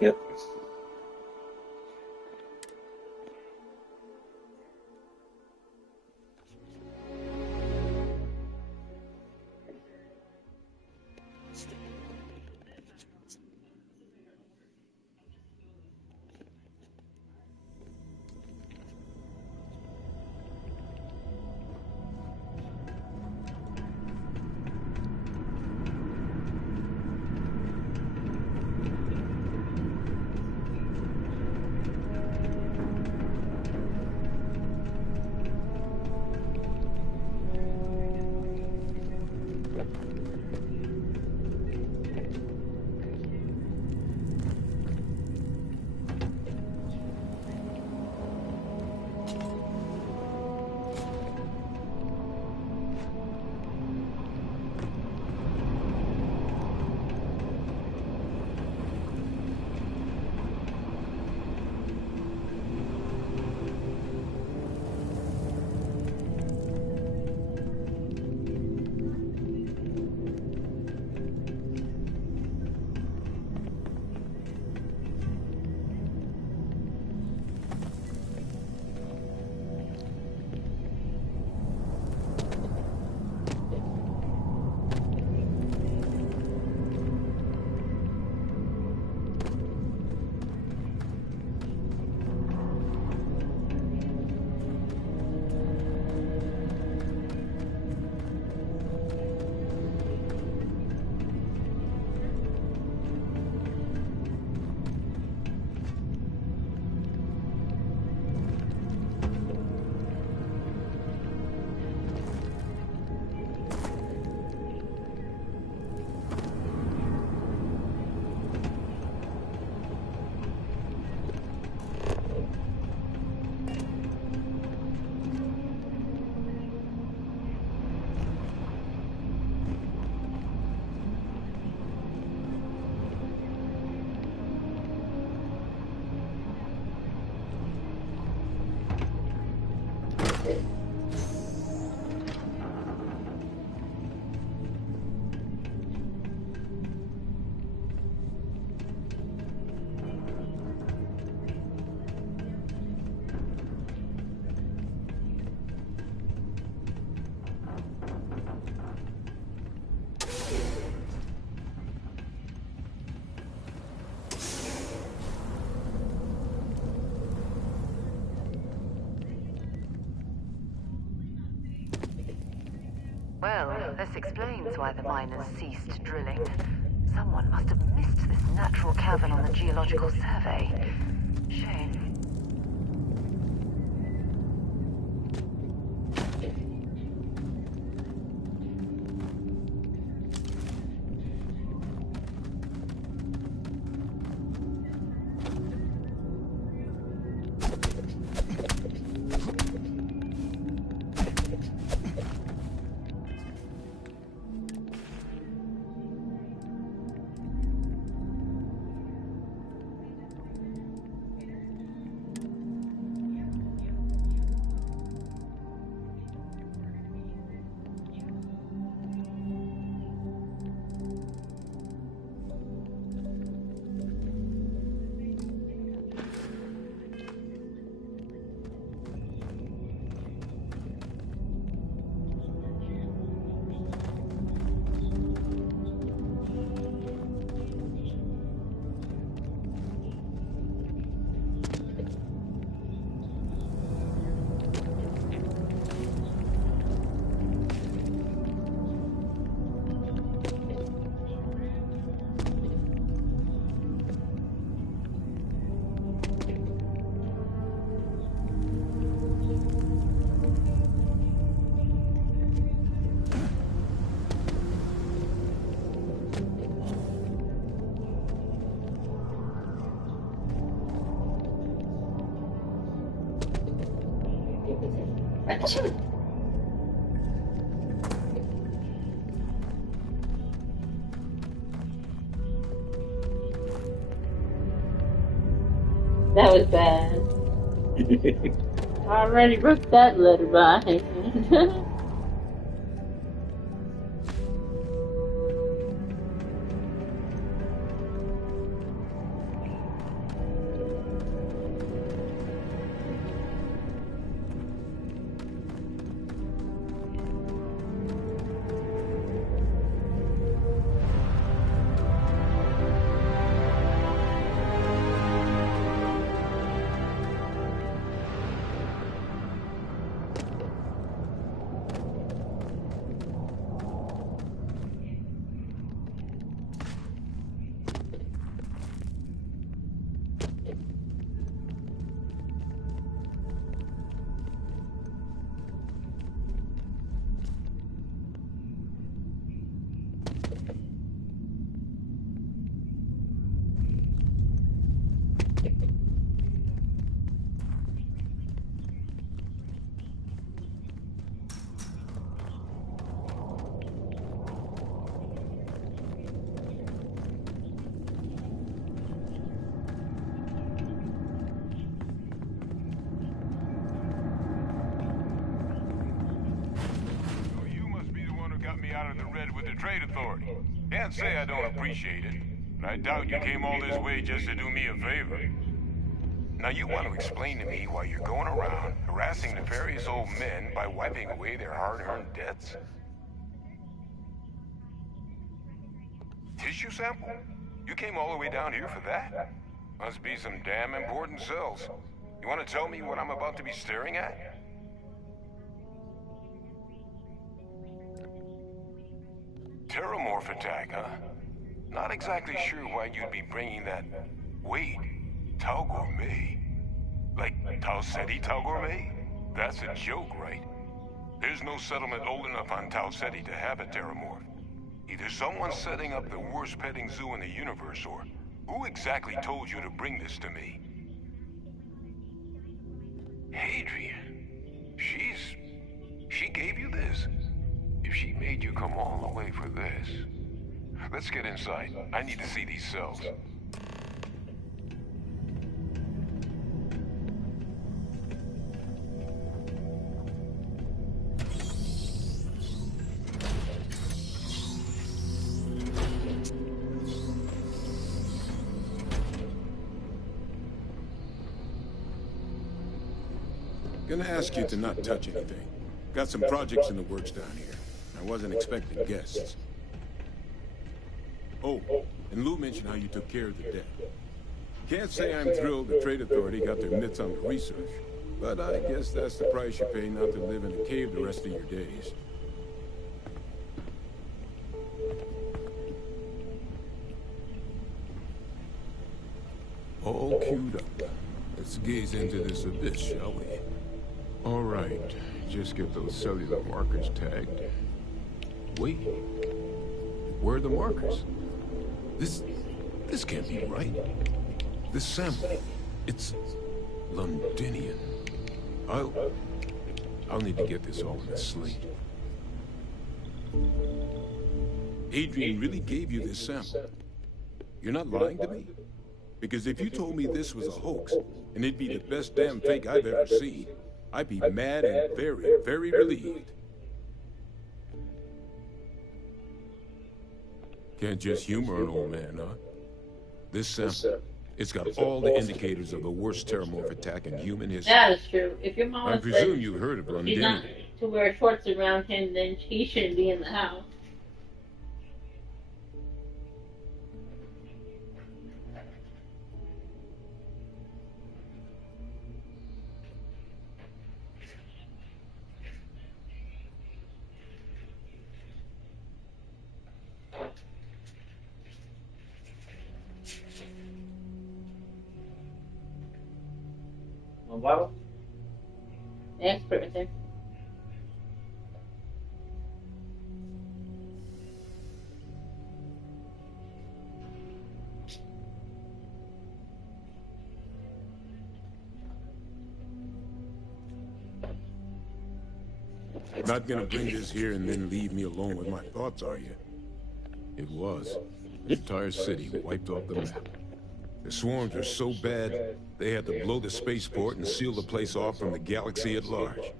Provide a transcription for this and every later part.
Yep. Well, this explains why the miners ceased drilling. Someone must have missed this natural cavern on the geological survey. Shame. That was bad. I already wrote that letter by hand. Trade Authority. Can't say I don't appreciate it, but I doubt you came all this way just to do me a favor. Now you want to explain to me why you're going around harassing nefarious old men by wiping away their hard-earned debts? Tissue sample? You came all the way down here for that? Must be some damn important cells. You want to tell me what I'm about to be staring at? Terramorph attack, huh? Not exactly sure why you'd be bringing that... Wait, Tau Gourmet? Like Tau Ceti Tau Gourmet? That's a joke, right? There's no settlement old enough on Tau Ceti to have a Terramorph. Either someone's setting up the worst petting zoo in the universe, or who exactly told you to bring this to me? Hadrian. She gave you this? If she made you come all the way for this... Let's get inside. I need to see these cells. Gonna ask you to not touch anything. Got some projects in the works down here. I wasn't expecting guests. Oh, and Lou mentioned how you took care of the debt. Can't say I'm thrilled the Trade Authority got their mitts on the research, but I guess that's the price you pay not to live in a cave the rest of your days. All queued up. Let's gaze into this abyss, shall we? All right, just get those cellular markers tagged. Wait, where are the markers? This can't be right. This sample, it's Londinian. I'll need to get this all in a slate. Adrian really gave you this sample. You're not lying to me? Because if you told me this was a hoax, and it'd be the best damn fake I've ever seen, I'd be mad and very, very relieved. Can't just humor an old man, huh? This sample, it's got all the indicators of the worst Terramorph attack in human history. That is true. If your mom I presume you've heard of she's Londinian. not to wear shorts around him, then he shouldn't be in the house. Bible? Expert right there. Not gonna bring this here and then leave me alone with my thoughts, are you? It was. The entire city wiped off the map. The swarms were so bad, they had to blow the spaceport and seal the place off from the galaxy at large.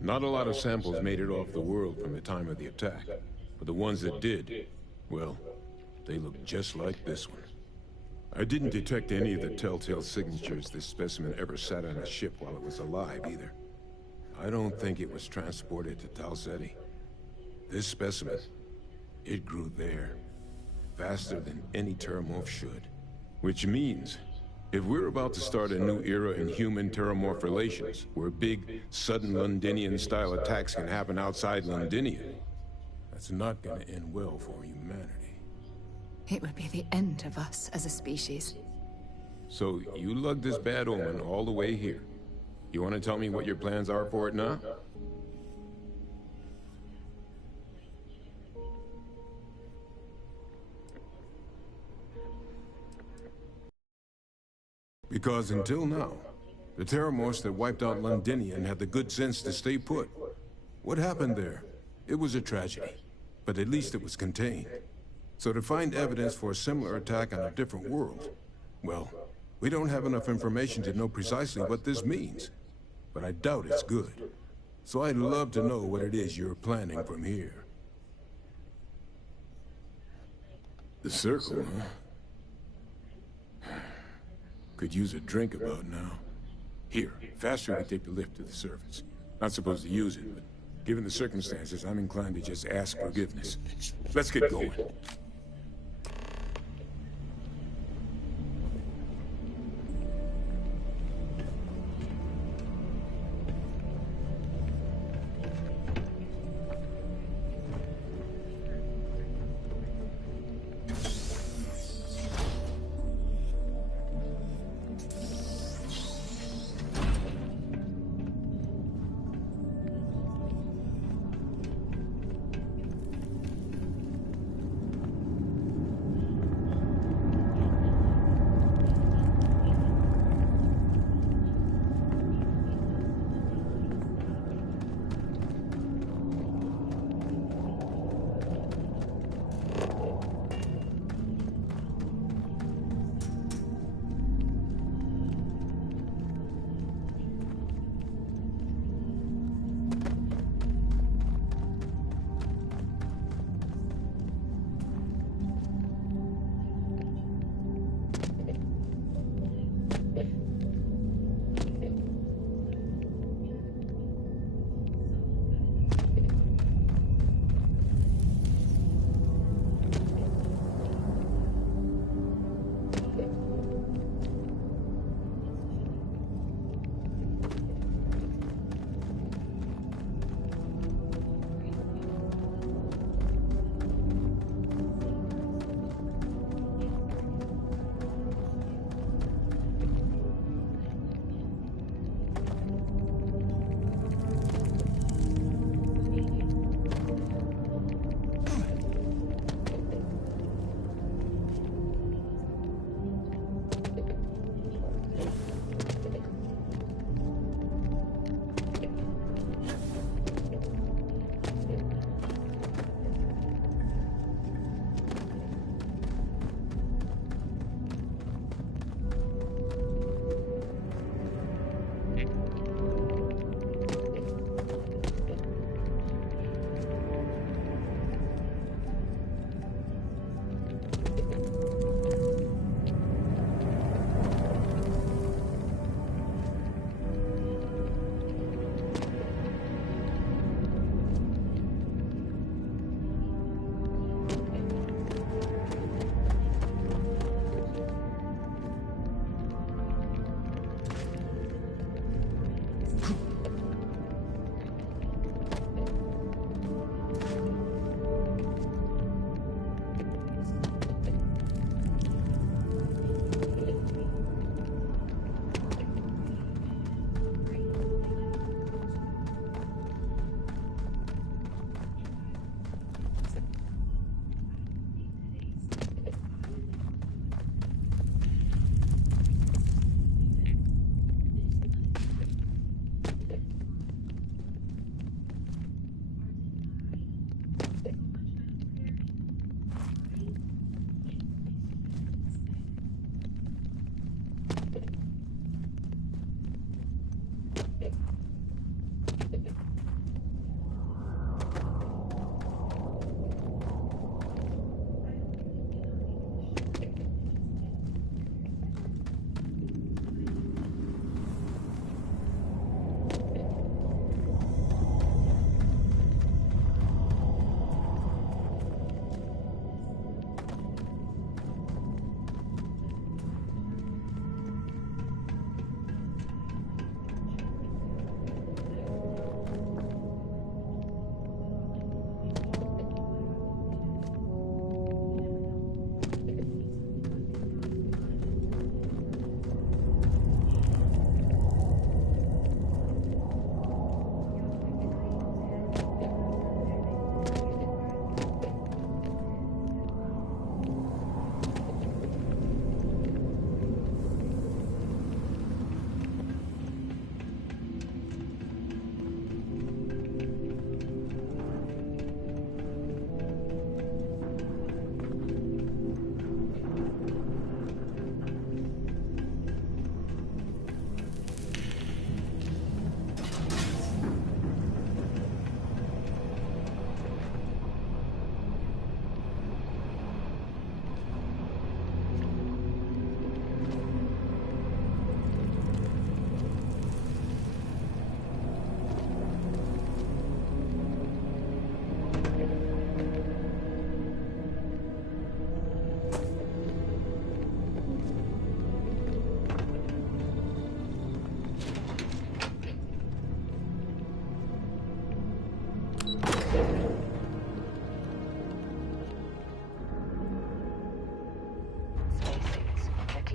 Not a lot of samples made it off the world from the time of the attack, but the ones that did, well, they look just like this one. I didn't detect any of the telltale signatures this specimen ever sat on a ship while it was alive, either. I don't think it was transported to Tau Ceti. This specimen, it grew there, faster than any Terramorph should. Which means, if we're about to start a new era in human-Terramorph relations, where big, sudden Londinian-style attacks can happen outside Londinia, that's not gonna end well for humanity. It would be the end of us as a species. So, you lugged this bad omen all the way here. You want to tell me what your plans are for it now? Because until now, the Terramorphs that wiped out Londinian had the good sense to stay put. What happened there? It was a tragedy, but at least it was contained. So to find evidence for a similar attack on a different world, well, we don't have enough information to know precisely what this means. But I doubt it's good. So I'd love to know what it is you're planning from here. The circle, huh? Could use a drink about now. Here, faster we take the lift to the surface. Not supposed to use it, but given the circumstances, I'm inclined to just ask forgiveness. Let's get going.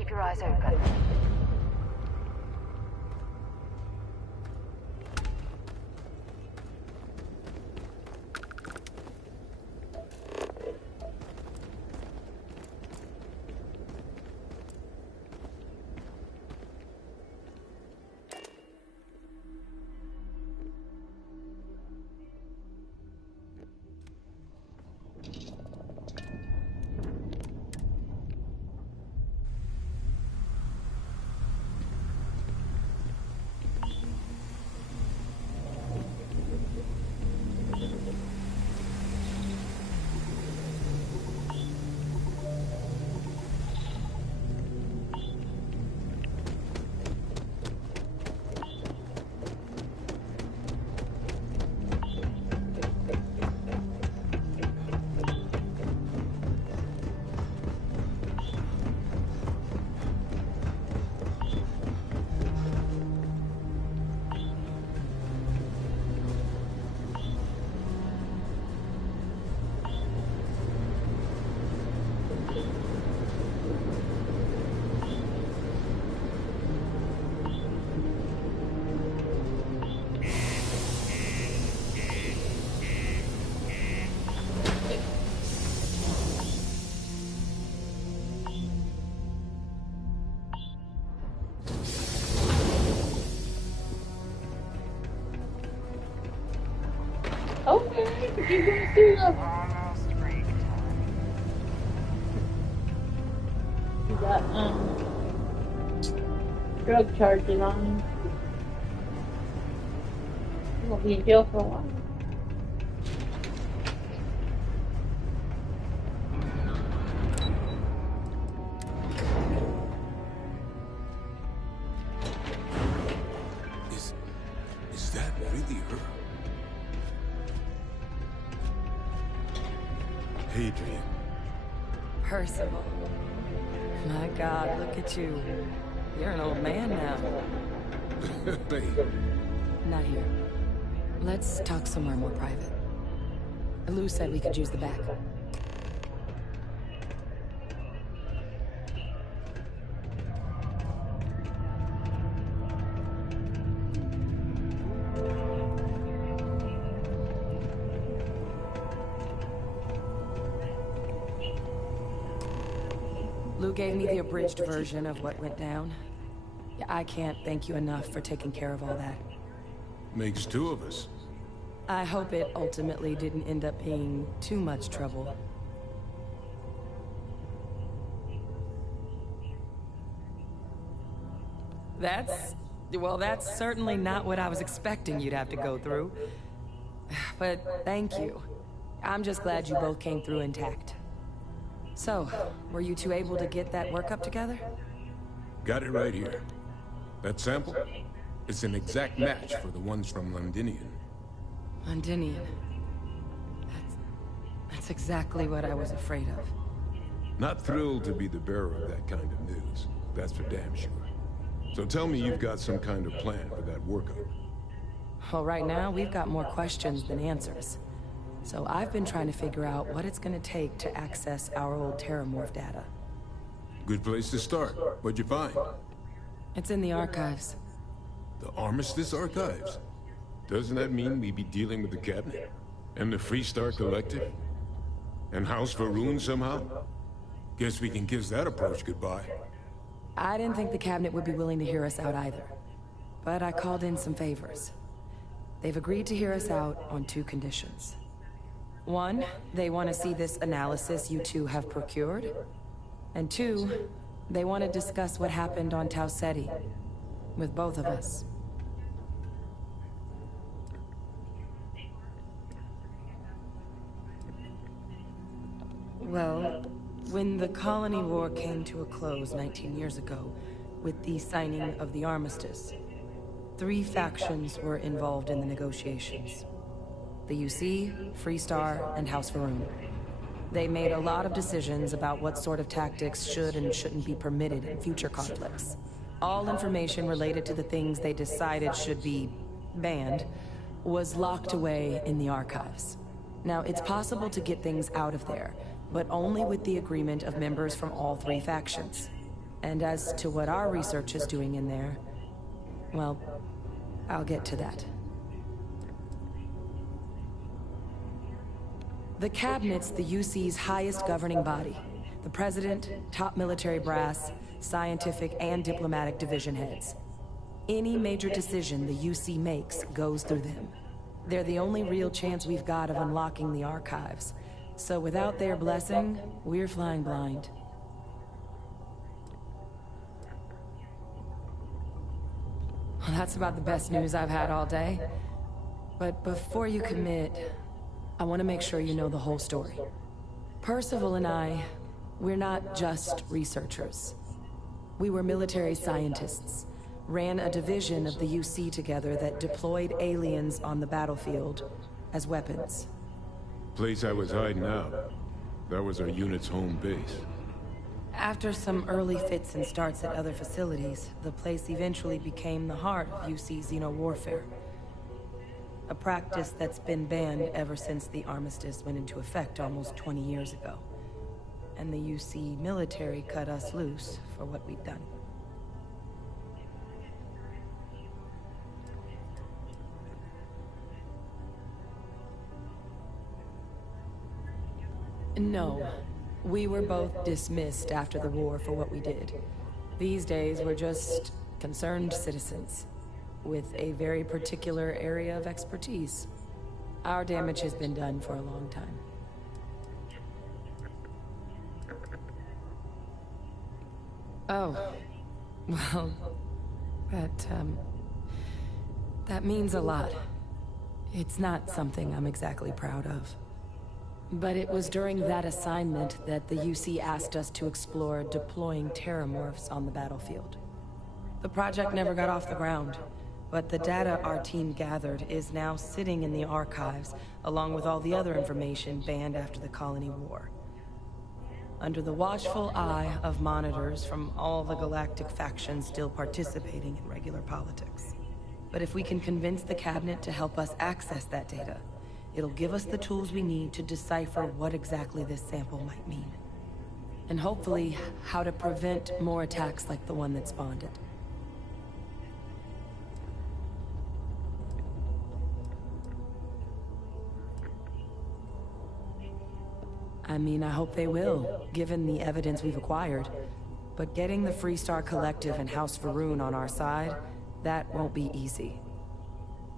keep your eyes open. Okay, but you're gonna do the. Almost break time. You got drug charges on him. He's gonna be in jail for a while. Is that really her? Adrian. Percival. My God, look at you. You're an old man now. Hey. Not here. Let's talk somewhere more private. Lou said we could use the back. Lou gave me the abridged version of what went down. Yeah, I can't thank you enough for taking care of all that. Makes two of us. I hope it ultimately didn't end up being too much trouble. That's certainly not what I was expecting you'd have to go through. But thank you. I'm just glad you both came through intact. So, were you two able to get that workup together? Got it right here. That sample? It's an exact match for the ones from Londinian. Londinian. That's exactly what I was afraid of. Not thrilled to be the bearer of that kind of news. That's for damn sure. So tell me you've got some kind of plan for that workup. Well, right now, we've got more questions than answers. So I've been trying to figure out what it's gonna take to access our old Terramorph data. Good place to start. What'd you find? It's in the archives. The Armistice Archives? Doesn't that mean we'd be dealing with the Cabinet? And the Freestar Collective? And House Varun somehow? Guess we can kiss that approach goodbye. I didn't think the Cabinet would be willing to hear us out either. But I called in some favors. They've agreed to hear us out on two conditions. One, they want to see this analysis you two have procured. And two, they want to discuss what happened on Tau Ceti with both of us. Well, when the colony war came to a close 19 years ago, with the signing of the armistice, 3 factions were involved in the negotiations. The UC, Freestar, and House Varun. They made a lot of decisions about what sort of tactics should and shouldn't be permitted in future conflicts. All information related to the things they decided should be banned was locked away in the archives. Now, it's possible to get things out of there, but only with the agreement of members from all 3 factions. And as to what our research is doing in there, well, I'll get to that. The Cabinet's the UC's highest governing body. The President, top military brass, scientific and diplomatic division heads. Any major decision the UC makes goes through them. They're the only real chance we've got of unlocking the archives. So without their blessing, we're flying blind. Well, that's about the best news I've had all day. But before you commit, I want to make sure you know the whole story. Percival and I, we're not just researchers. We were military scientists, ran a division of the UC together that deployed aliens on the battlefield as weapons. Place I was hiding out. That was our unit's home base. After some early fits and starts at other facilities, the place eventually became the heart of UC xeno-warfare. A practice that's been banned ever since the armistice went into effect almost 20 years ago. And the UC military cut us loose for what we'd done. No. We were both dismissed after the war for what we did. These days, we're just concerned citizens with a very particular area of expertise. Our damage has been done for a long time. Oh, well, that means a lot. It's not something I'm exactly proud of. But it was during that assignment that the UC asked us to explore deploying terramorphs on the battlefield. The project never got off the ground, but the data our team gathered is now sitting in the archives, along with all the other information banned after the Colony War. Under the watchful eye of monitors from all the galactic factions still participating in regular politics. But if we can convince the Cabinet to help us access that data, it'll give us the tools we need to decipher what exactly this sample might mean. And hopefully, how to prevent more attacks like the one that spawned it. I mean, I hope they will, given the evidence we've acquired. But getting the Freestar Collective and House Varun on our side, that won't be easy.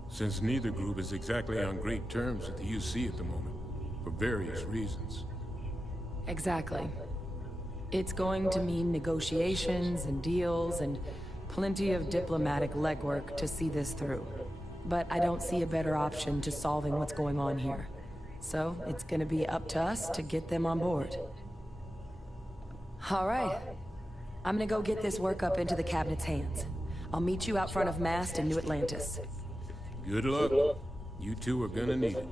Since neither group is exactly on great terms with the UC at the moment, for various reasons. Exactly. It's going to mean negotiations and deals and plenty of diplomatic legwork to see this through. But I don't see a better option to solving what's going on here. So it's gonna be up to us to get them on board. All right. I'm gonna go get this work up into the Cabinet's hands. I'll meet you out front of Mast in New Atlantis. Good luck. You two are gonna need it.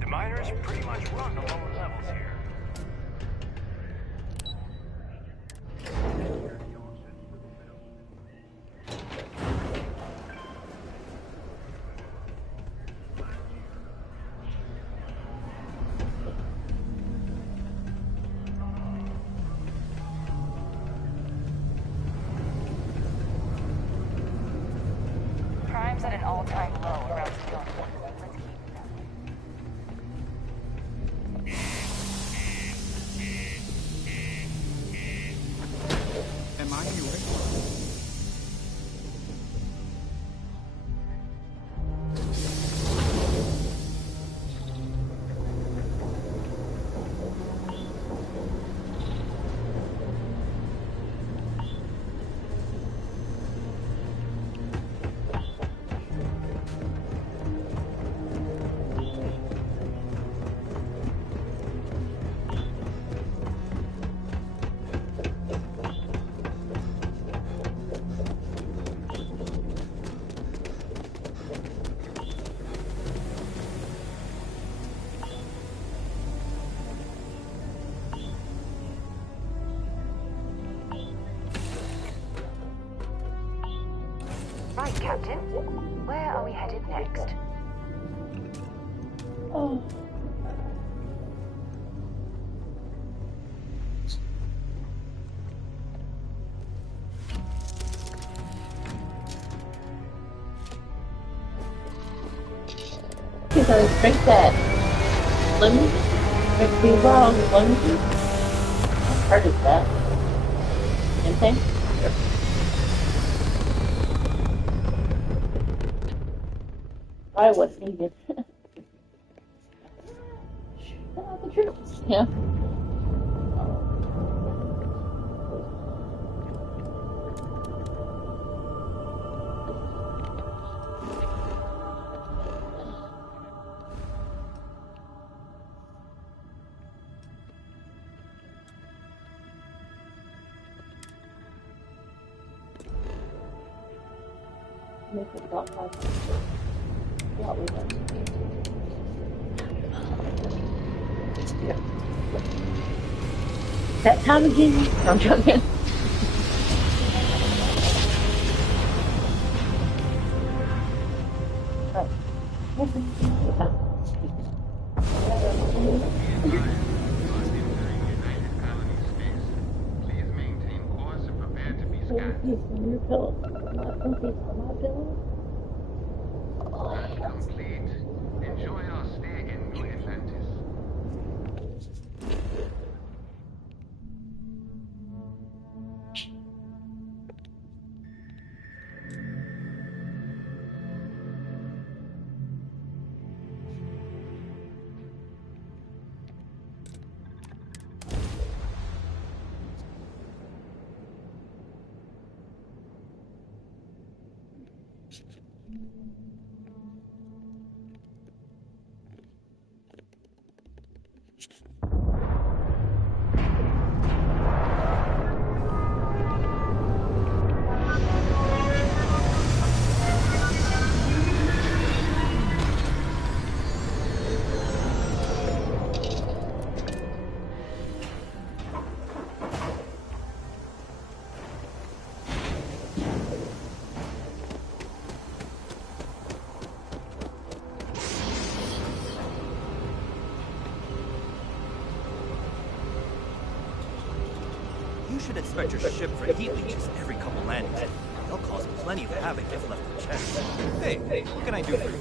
The miners pretty much run the lower levels here. Crime's at an all-time low around Stone. Let's keep it that way. Am I here? Right, Captain. are we headed next? Oh. He's gonna drink that lemon. Drink 2 bottles of lemon juice. How hard is that? Anything? Probably what's needed. The troops. Yeah. Make it about 5 minutes. What we done? Yeah. That time again? No, I'm joking. Your pillow. My pillow. Complete. Enjoy our stay in New Atlantis. You should inspect your ship for heat leeches every couple landings. They'll cause plenty of havoc if left unchecked. Hey, what can I do for you?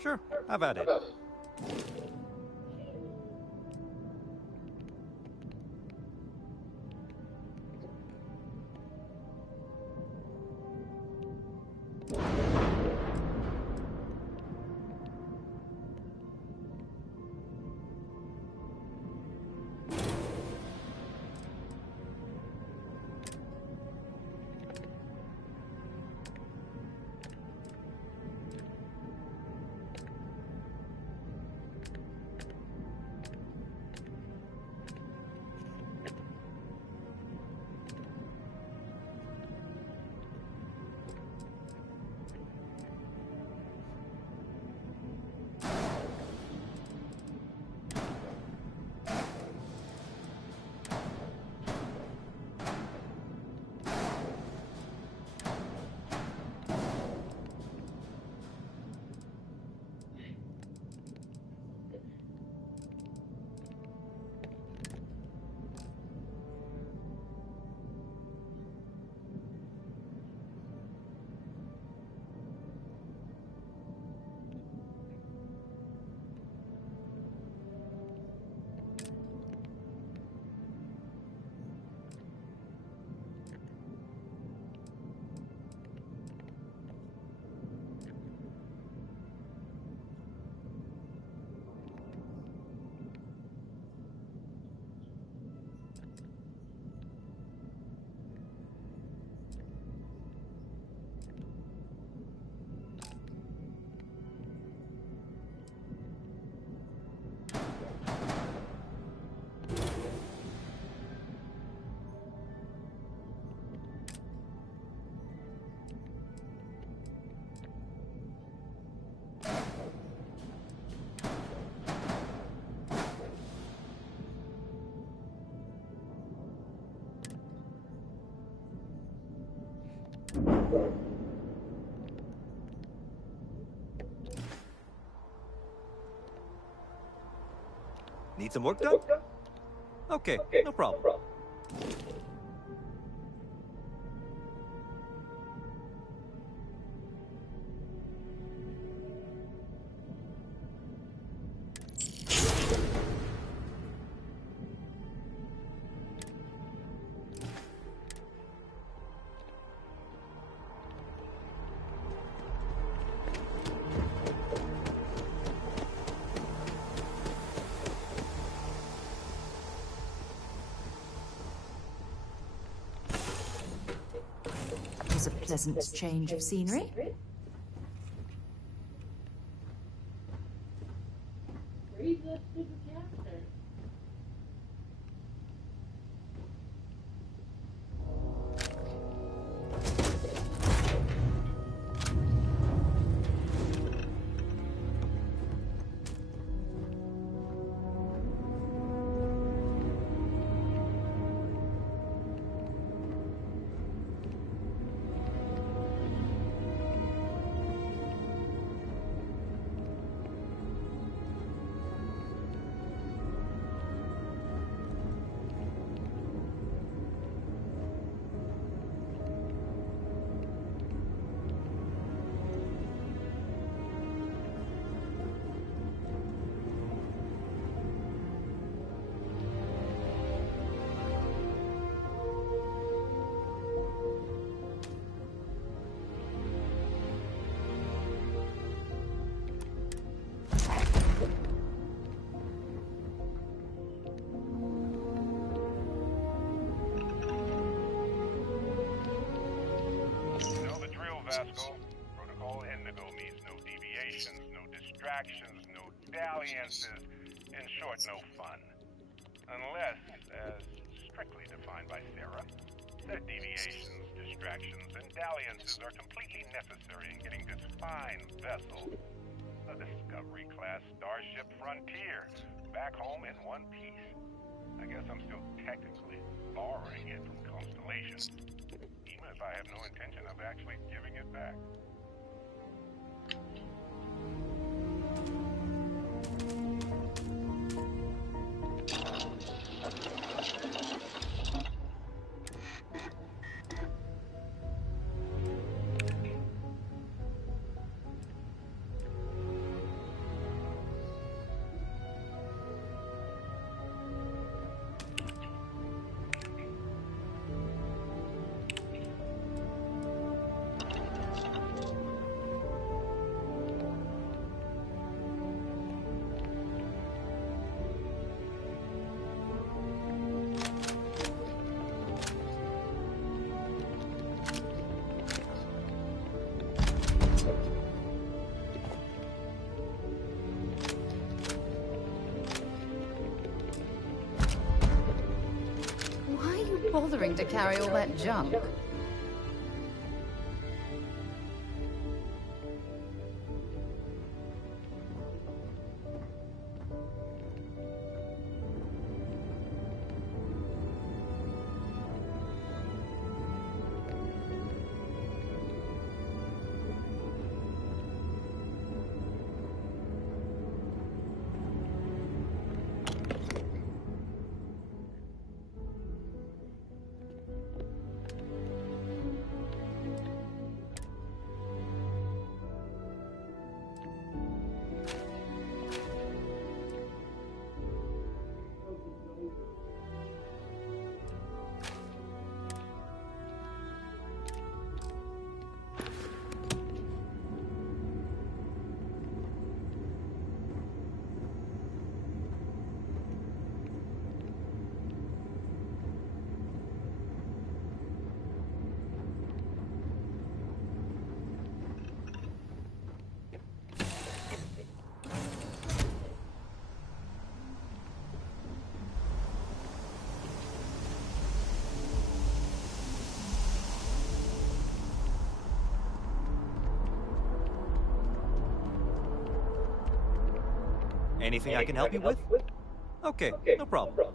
Sure, have at it. Need some work done? Okay, no problem. It was a pleasant change of scenery. Read the stupid chapter. Vasco. Protocol Indigo means no deviations, no distractions, no dalliances. In short, no fun. Unless, as strictly defined by Sarah, that deviations, distractions, and dalliances are completely necessary in getting this fine vessel, the Discovery-class Starship Frontier, back home in one piece. I guess I'm still technically borrowing it from Constellation, even if I have no intention of actually giving it back. Bothering to carry all that junk. Anything I can help you with? Okay, no problem.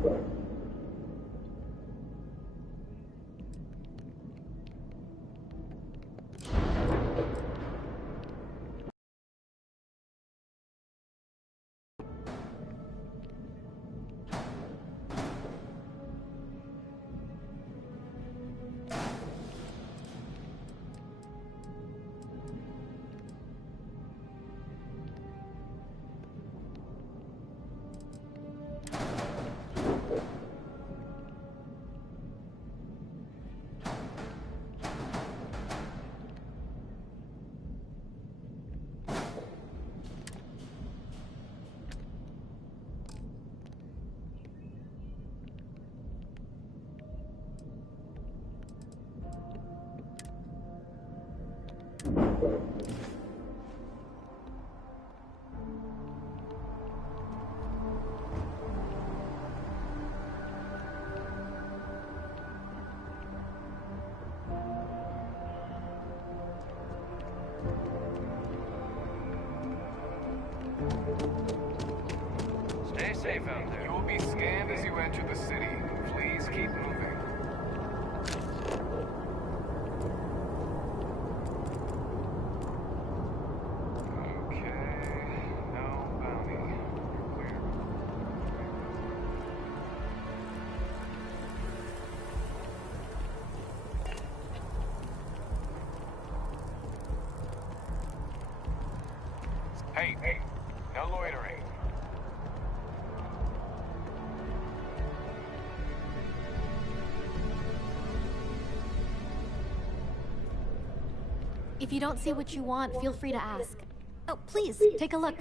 Stay safe out there. You will be scanned as you enter the city. Please keep moving. Okay. No bounty. You're clear. Hey, no loitering. If you don't see what you want, feel free to ask. Oh, please, take a look.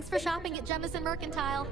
Thanks for shopping at Jemison Mercantile.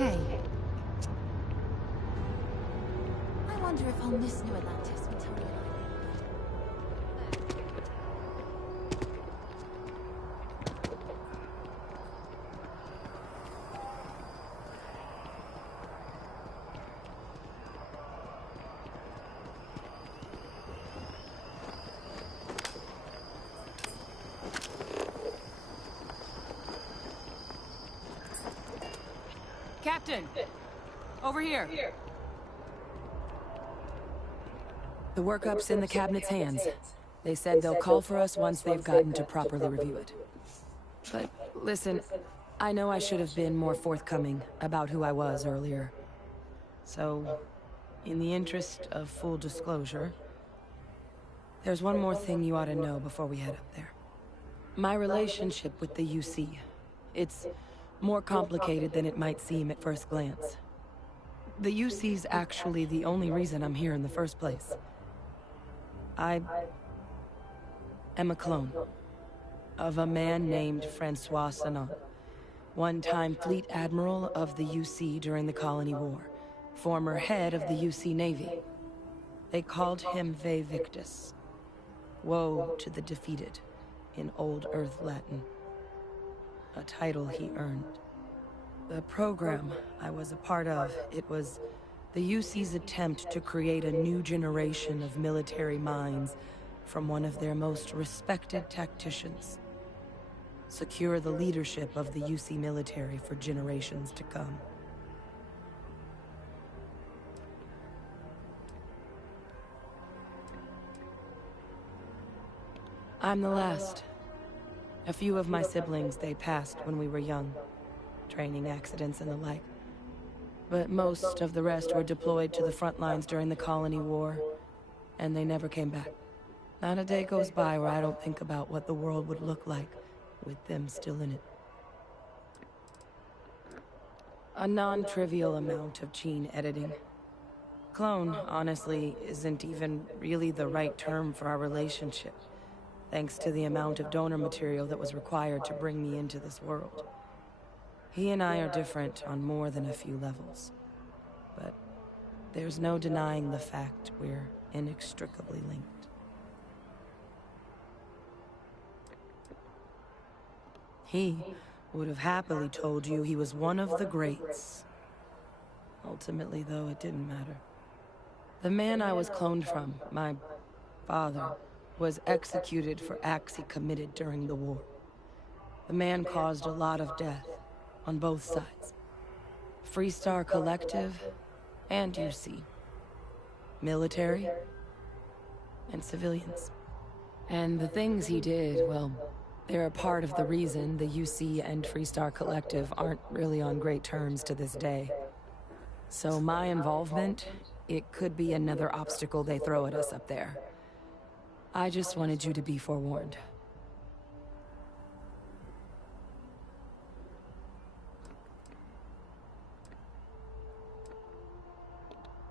Hey. I wonder if I'll miss New Atlantis until we Captain! Over here! The workup's in the cabinet's hands. They said they'll call for us once they've gotten to properly review it. But listen, I know I should have been more forthcoming about who I was earlier. So, in the interest of full disclosure, there's one more thing you ought to know before we head up there. My relationship with the UC. It's more complicated than it might seem at first glance. The UC's actually the only reason I'm here in the first place. I am a clone of a man named Francois Sanon, one-time fleet admiral of the UC during the Colony War, former head of the UC Navy. They called him Ve Victus, woe to the defeated, in Old Earth Latin. A title he earned. The program I was a part of, it was the UC's attempt to create a new generation of military minds from one of their most respected tacticians. Secure the leadership of the UC military for generations to come. I'm the last. A few of my siblings, they passed when we were young. Training accidents and the like. But most of the rest were deployed to the front lines during the Colony War, and they never came back. Not a day goes by where I don't think about what the world would look like with them still in it. A non-trivial amount of gene editing. Clone, honestly, isn't even really the right term for our relationship, thanks to the amount of donor material that was required to bring me into this world. He and I are different on more than a few levels, but there's no denying the fact we're inextricably linked. He would have happily told you he was one of the greats. Ultimately, though, it didn't matter. The man I was cloned from, my father, was executed for acts he committed during the war. The man caused a lot of death, on both sides. Freestar Collective, and UC. military, and civilians. And the things he did, well, they're a part of the reason the UC and Freestar Collective aren't really on great terms to this day. So my involvement, it could be another obstacle they throw at us up there. I just wanted you to be forewarned.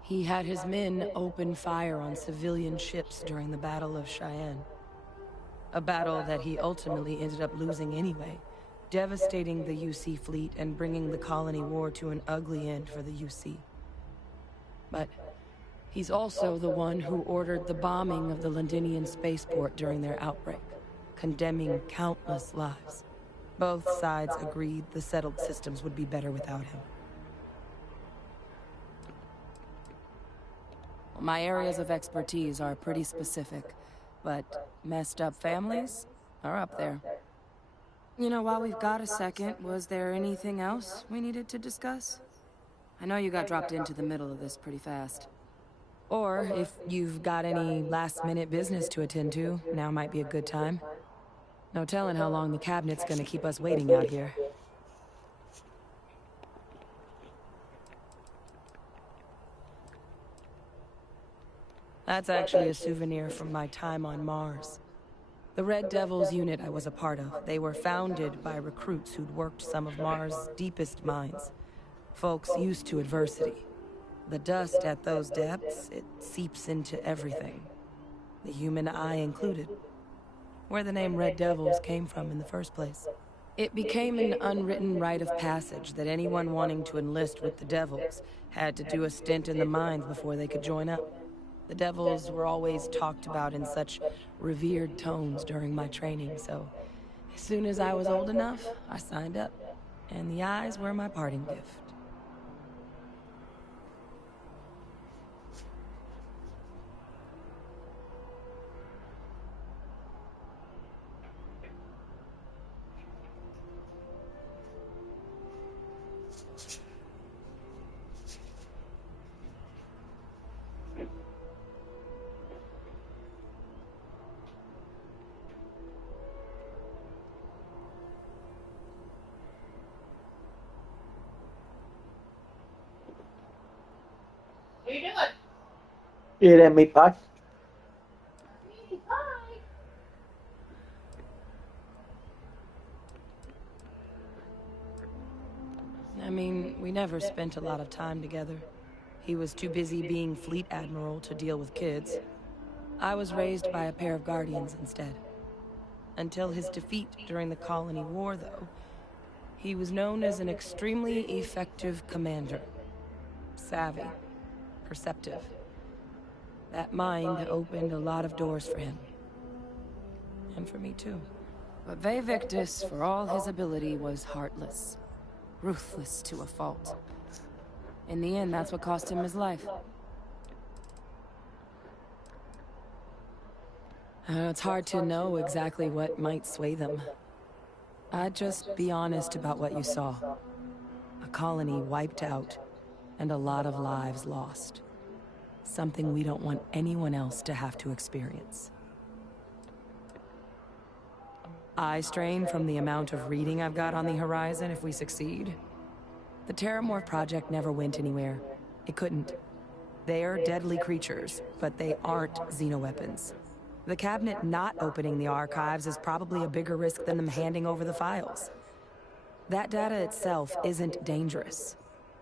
He had his men open fire on civilian ships during the Battle of Cheyenne. A battle that he ultimately ended up losing anyway, devastating the UC fleet and bringing the colony war to an ugly end for the UC. But he's also the one who ordered the bombing of the Londinian spaceport during their outbreak, condemning countless lives. Both sides agreed the settled systems would be better without him. My areas of expertise are pretty specific, but messed up families are up there. You know, while we've got a second, was there anything else we needed to discuss? I know you got dropped into the middle of this pretty fast. Or if you've got any last-minute business to attend to, now might be a good time. No telling how long the cabinet's gonna keep us waiting out here. That's actually a souvenir from my time on Mars. The Red Devils unit I was a part of, they were founded by recruits who'd worked some of Mars' deepest mines. Folks used to adversity. The dust at those depths, it seeps into everything. The human eye included. Where the name Red Devils came from in the first place. It became an unwritten rite of passage that anyone wanting to enlist with the Devils had to do a stint in the mines before they could join up. The Devils were always talked about in such revered tones during my training, so as soon as I was old enough, I signed up. And the eyes were my parting gift. What are you doing? Eating meat pie. I mean, we never spent a lot of time together. He was too busy being fleet admiral to deal with kids. I was raised by a pair of guardians instead. Until his defeat during the colony war, though, he was known as an extremely effective commander. Savvy. Perceptive. That mind opened a lot of doors for him. And for me, too. But Victus, for all his ability, was heartless. Ruthless to a fault. In the end, that's what cost him his life. It's hard to know exactly what might sway them. I'd just be honest about what you saw. A colony wiped out, and a lot of lives lost. Something we don't want anyone else to have to experience. Eye strain from the amount of reading I've got on the horizon if we succeed. The Terramorph project never went anywhere. It couldn't. They are deadly creatures, but they aren't xenoweapons. The cabinet not opening the archives is probably a bigger risk than them handing over the files. That data itself isn't dangerous,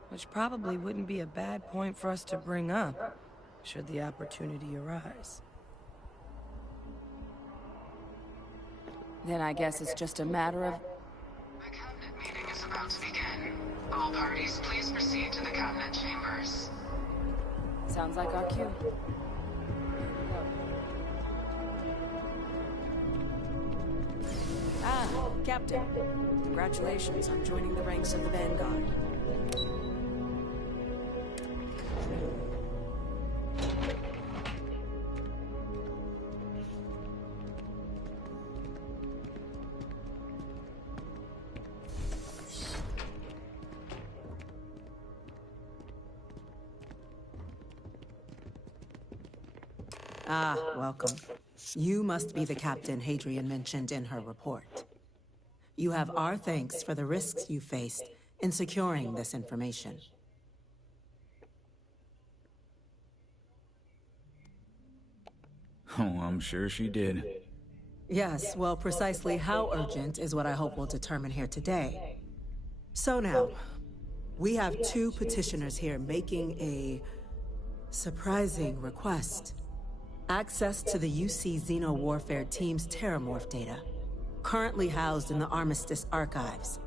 which probably wouldn't be a bad point for us to bring up, should the opportunity arise. Then I guess it's just a matter of... The cabinet meeting is about to begin. All parties, please proceed to the cabinet chambers. Sounds like our cue. Ah, Captain. Congratulations on joining the ranks of the Vanguard. Ah, welcome. You must be the captain Hadrian mentioned in her report. You have our thanks for the risks you faced in securing this information. Oh, I'm sure she did. Yes, well, precisely how urgent is what I hope will determine here today. So now, we have two petitioners here making a surprising request. Access to the UC Xeno-Warfare Team's Terramorph data, currently housed in the Armistice archives.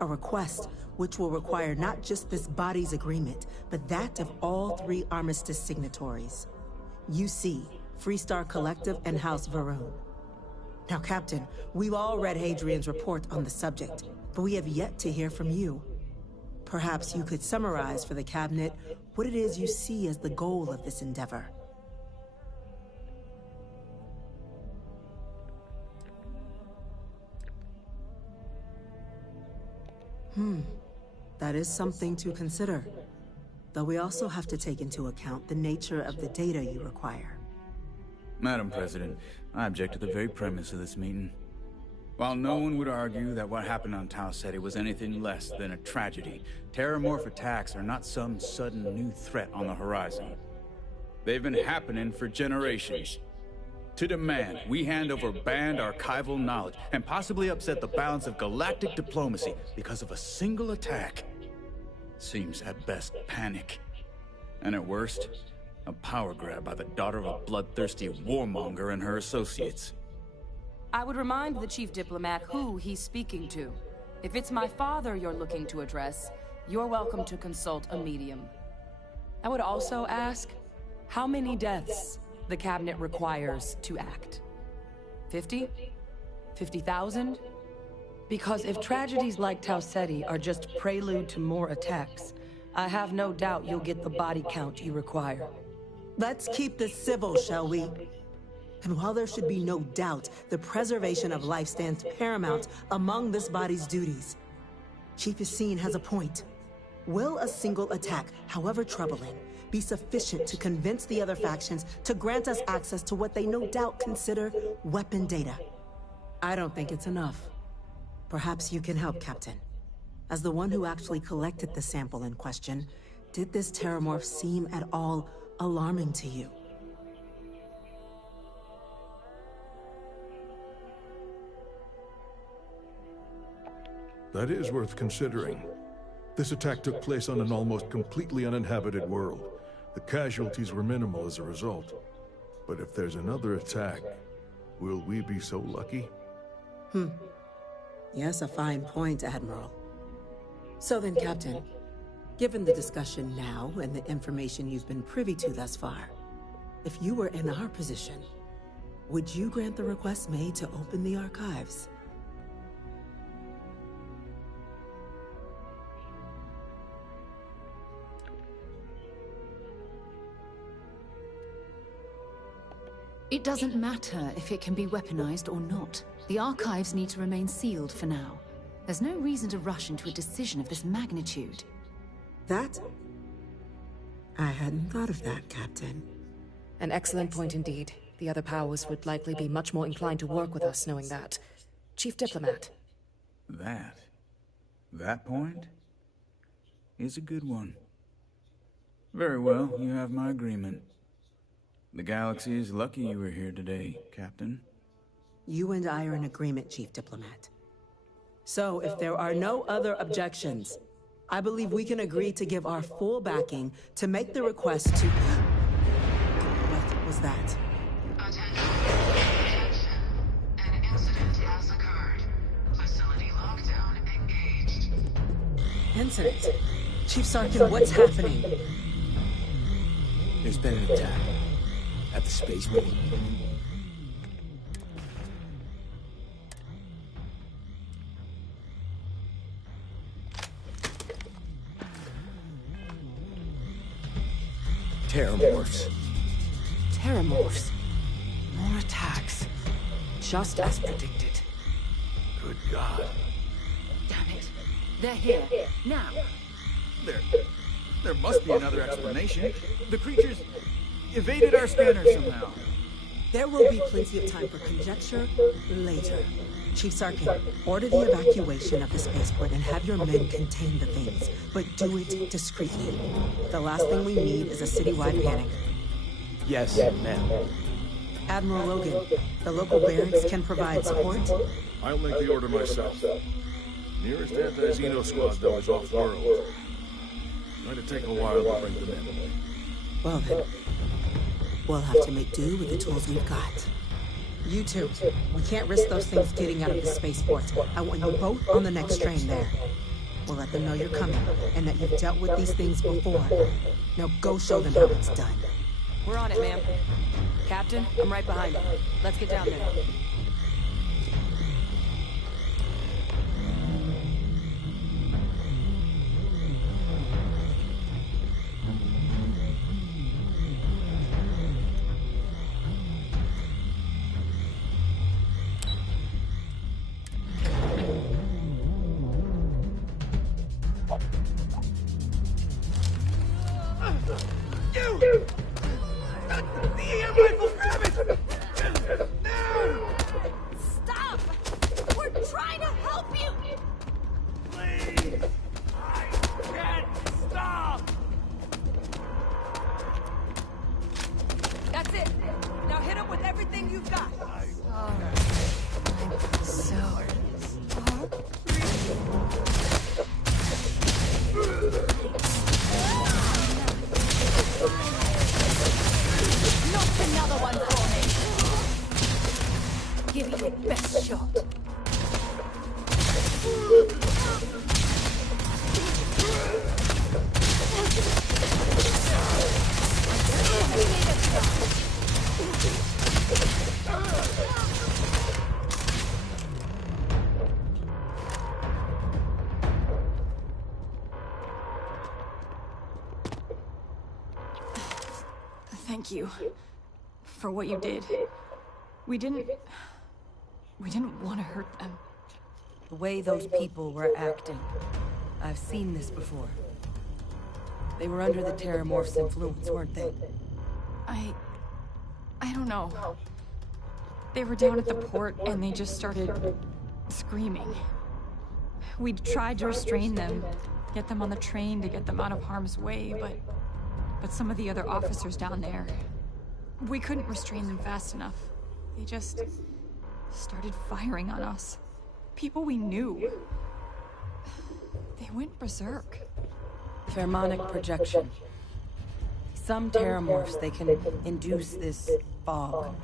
A request which will require not just this body's agreement, but that of all 3 Armistice signatories. UC, Freestar Collective, and House Varun. Now, Captain, we've all read Hadrian's report on the subject, but we have yet to hear from you. Perhaps you could summarize for the Cabinet what it is you see as the goal of this endeavor. That is something to consider. Though we also have to take into account the nature of the data you require. Madam President, I object to the very premise of this meeting. While no one would argue that what happened on Tau Ceti was anything less than a tragedy, Terramorph attacks are not some sudden new threat on the horizon. They've been happening for generations. To demand we hand over banned archival knowledge and possibly upset the balance of galactic diplomacy because of a single attack seems at best panic. And at worst, a power grab by the daughter of a bloodthirsty warmonger and her associates. I would remind the Chief Diplomat who he's speaking to. If it's my father you're looking to address, you're welcome to consult a medium. I would also ask, how many deaths the Cabinet requires to act? 50? 50,000? Because if tragedies like Tau Ceti are just prelude to more attacks, I have no doubt you'll get the body count you require. Let's keep this civil, shall we? And while there should be no doubt the preservation of life stands paramount among this body's duties, Chief Yassine has a point. Will a single attack, however troubling, be sufficient to convince the other factions to grant us access to what they no doubt consider weapon data? I don't think it's enough. Perhaps you can help, Captain. As the one who actually collected the sample in question, did this Terramorph seem at all alarming to you? That is worth considering. This attack took place on an almost completely uninhabited world. The casualties were minimal as a result. But if there's another attack, will we be so lucky? Yes, a fine point, Admiral. So then, Captain, given the discussion now and the information you've been privy to thus far, if you were in our position, would you grant the request made to open the archives? It doesn't matter if it can be weaponized or not. The archives need to remain sealed for now. There's no reason to rush into a decision of this magnitude. That? I hadn't thought of that, Captain. An excellent point indeed. The other powers would likely be much more inclined to work with us knowing that. Chief Diplomat. That point is a good one. Very well, you have my agreement. The galaxy is lucky you were here today, Captain. You and I are in agreement, Chief Diplomat. So, if there are no other objections, I believe we can agree to give our full backing to make the request to... What was that? Attention. An incident has occurred. Facility lockdown engaged. Incident? Chief Sarkin, what's happening? There's been an attack at the spaceport. Terramorphs. Terramorphs. More attacks. Just as predicted. Good God. Damn it. They're here. Now. There must be another explanation. The creatures evaded our scanners somehow. There will be plenty of time for conjecture later. Chief Sarkin, order the evacuation of the spaceport and have your men contain the things, but do it discreetly. The last thing we need is a citywide panic. Yes, ma'am. Admiral Logan, the local barracks can provide support? I'll make the order myself. Nearest anti-Xeno squad, though, is off-world. Going to take a while to bring them in. Well then, we'll have to make do with the tools we've got. You two, we can't risk those things getting out of the spaceport. I want you both on the next train there. We'll let them know you're coming, and that you've dealt with these things before. Now go show them how it's done. We're on it, ma'am. Captain, I'm right behind you. Let's get down there. Stop! We're trying to help you! Please! I can't stop! That's it. Now hit him with everything you've got. Knock another one for me! Give it your best shot. Thank you for what you did. We didn't want to hurt them. The way those people were acting. I've seen this before. They were under the Terramorph's influence, weren't they? I don't know. They were down at the port and they just started screaming. We tried to restrain them, get them on the train to get them out of harm's way, but some of the other officers down there, we couldn't restrain them fast enough. They just started firing on us. People we knew. They went berserk. Pheromonic projection. Some Terramorphs, they can induce this fog.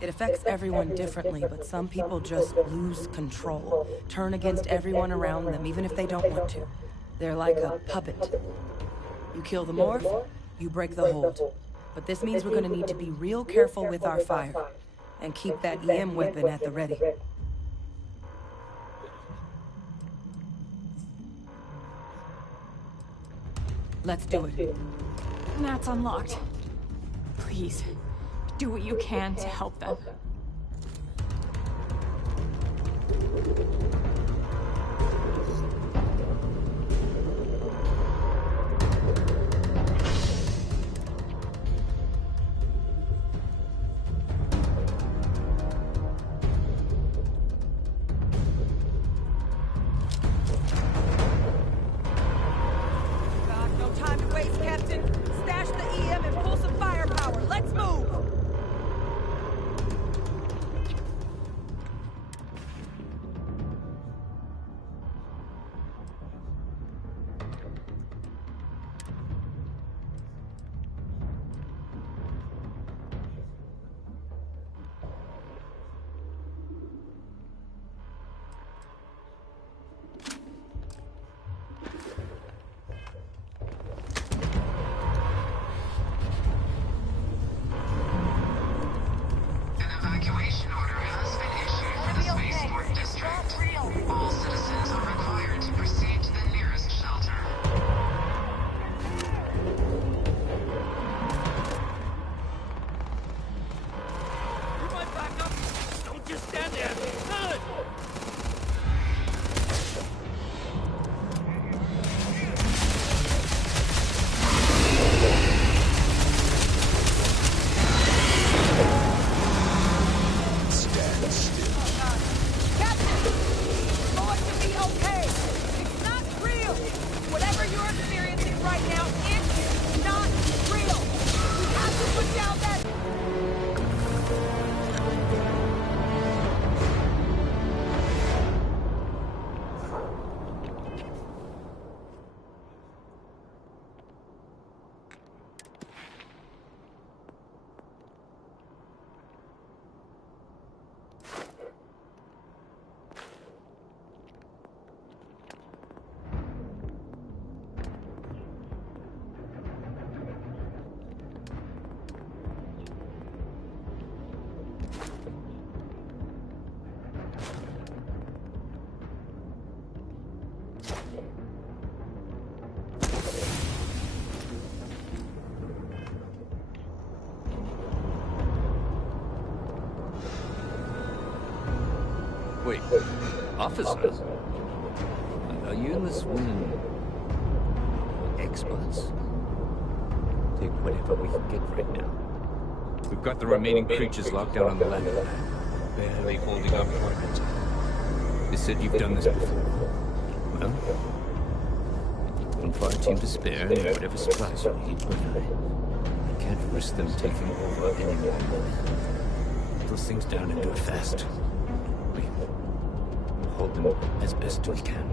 It affects everyone differently, but some people just lose control, turn against everyone around them, even if they don't want to. They're like a puppet. You kill the morph, you break the hold. But this means we're gonna need to be real careful with our fire, and keep that EM weapon at the ready. Let's do it. That's unlocked. Please, do what you can to help them. Wait, officer? Are you and this woman experts? Take whatever we can get right now. We've got the remaining creatures locked down on the landing pad, barely holding up for it. They said you've done this before. Well, one fire team to spare and whatever supplies you need, but I can't risk them taking over anymore. Put those things down and do it fast. We hold them as best we can.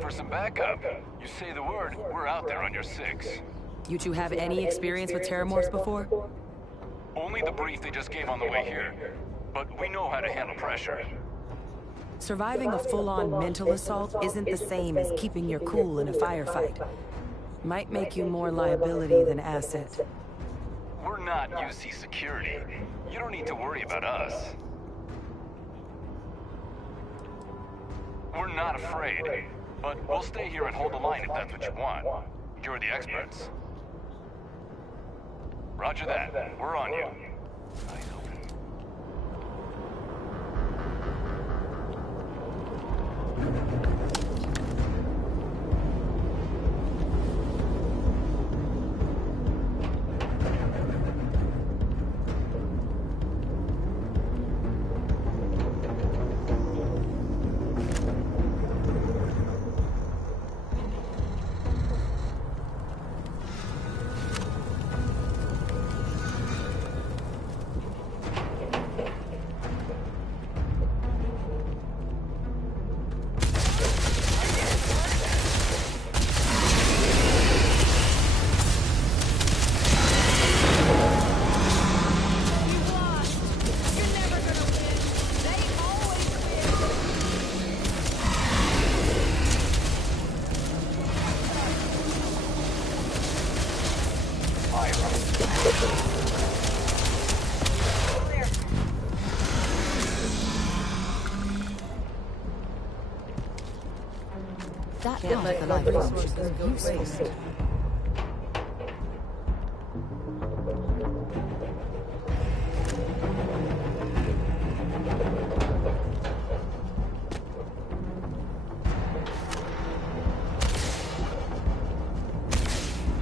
For some backup. You say the word, we're out there on your 6. You two have any experience with terramorphs before? Only the brief they just gave on the way here. But we know how to handle pressure. Surviving a full-on mental assault isn't the same as keeping your cool in a firefight. Might make you more liability than asset. We're not UC security. You don't need to worry about us. We're not afraid. But we'll stay here and hold the line if that's what you want. You're the experts. Roger that. We're on you. Eyes open. That part of the life form should be useful.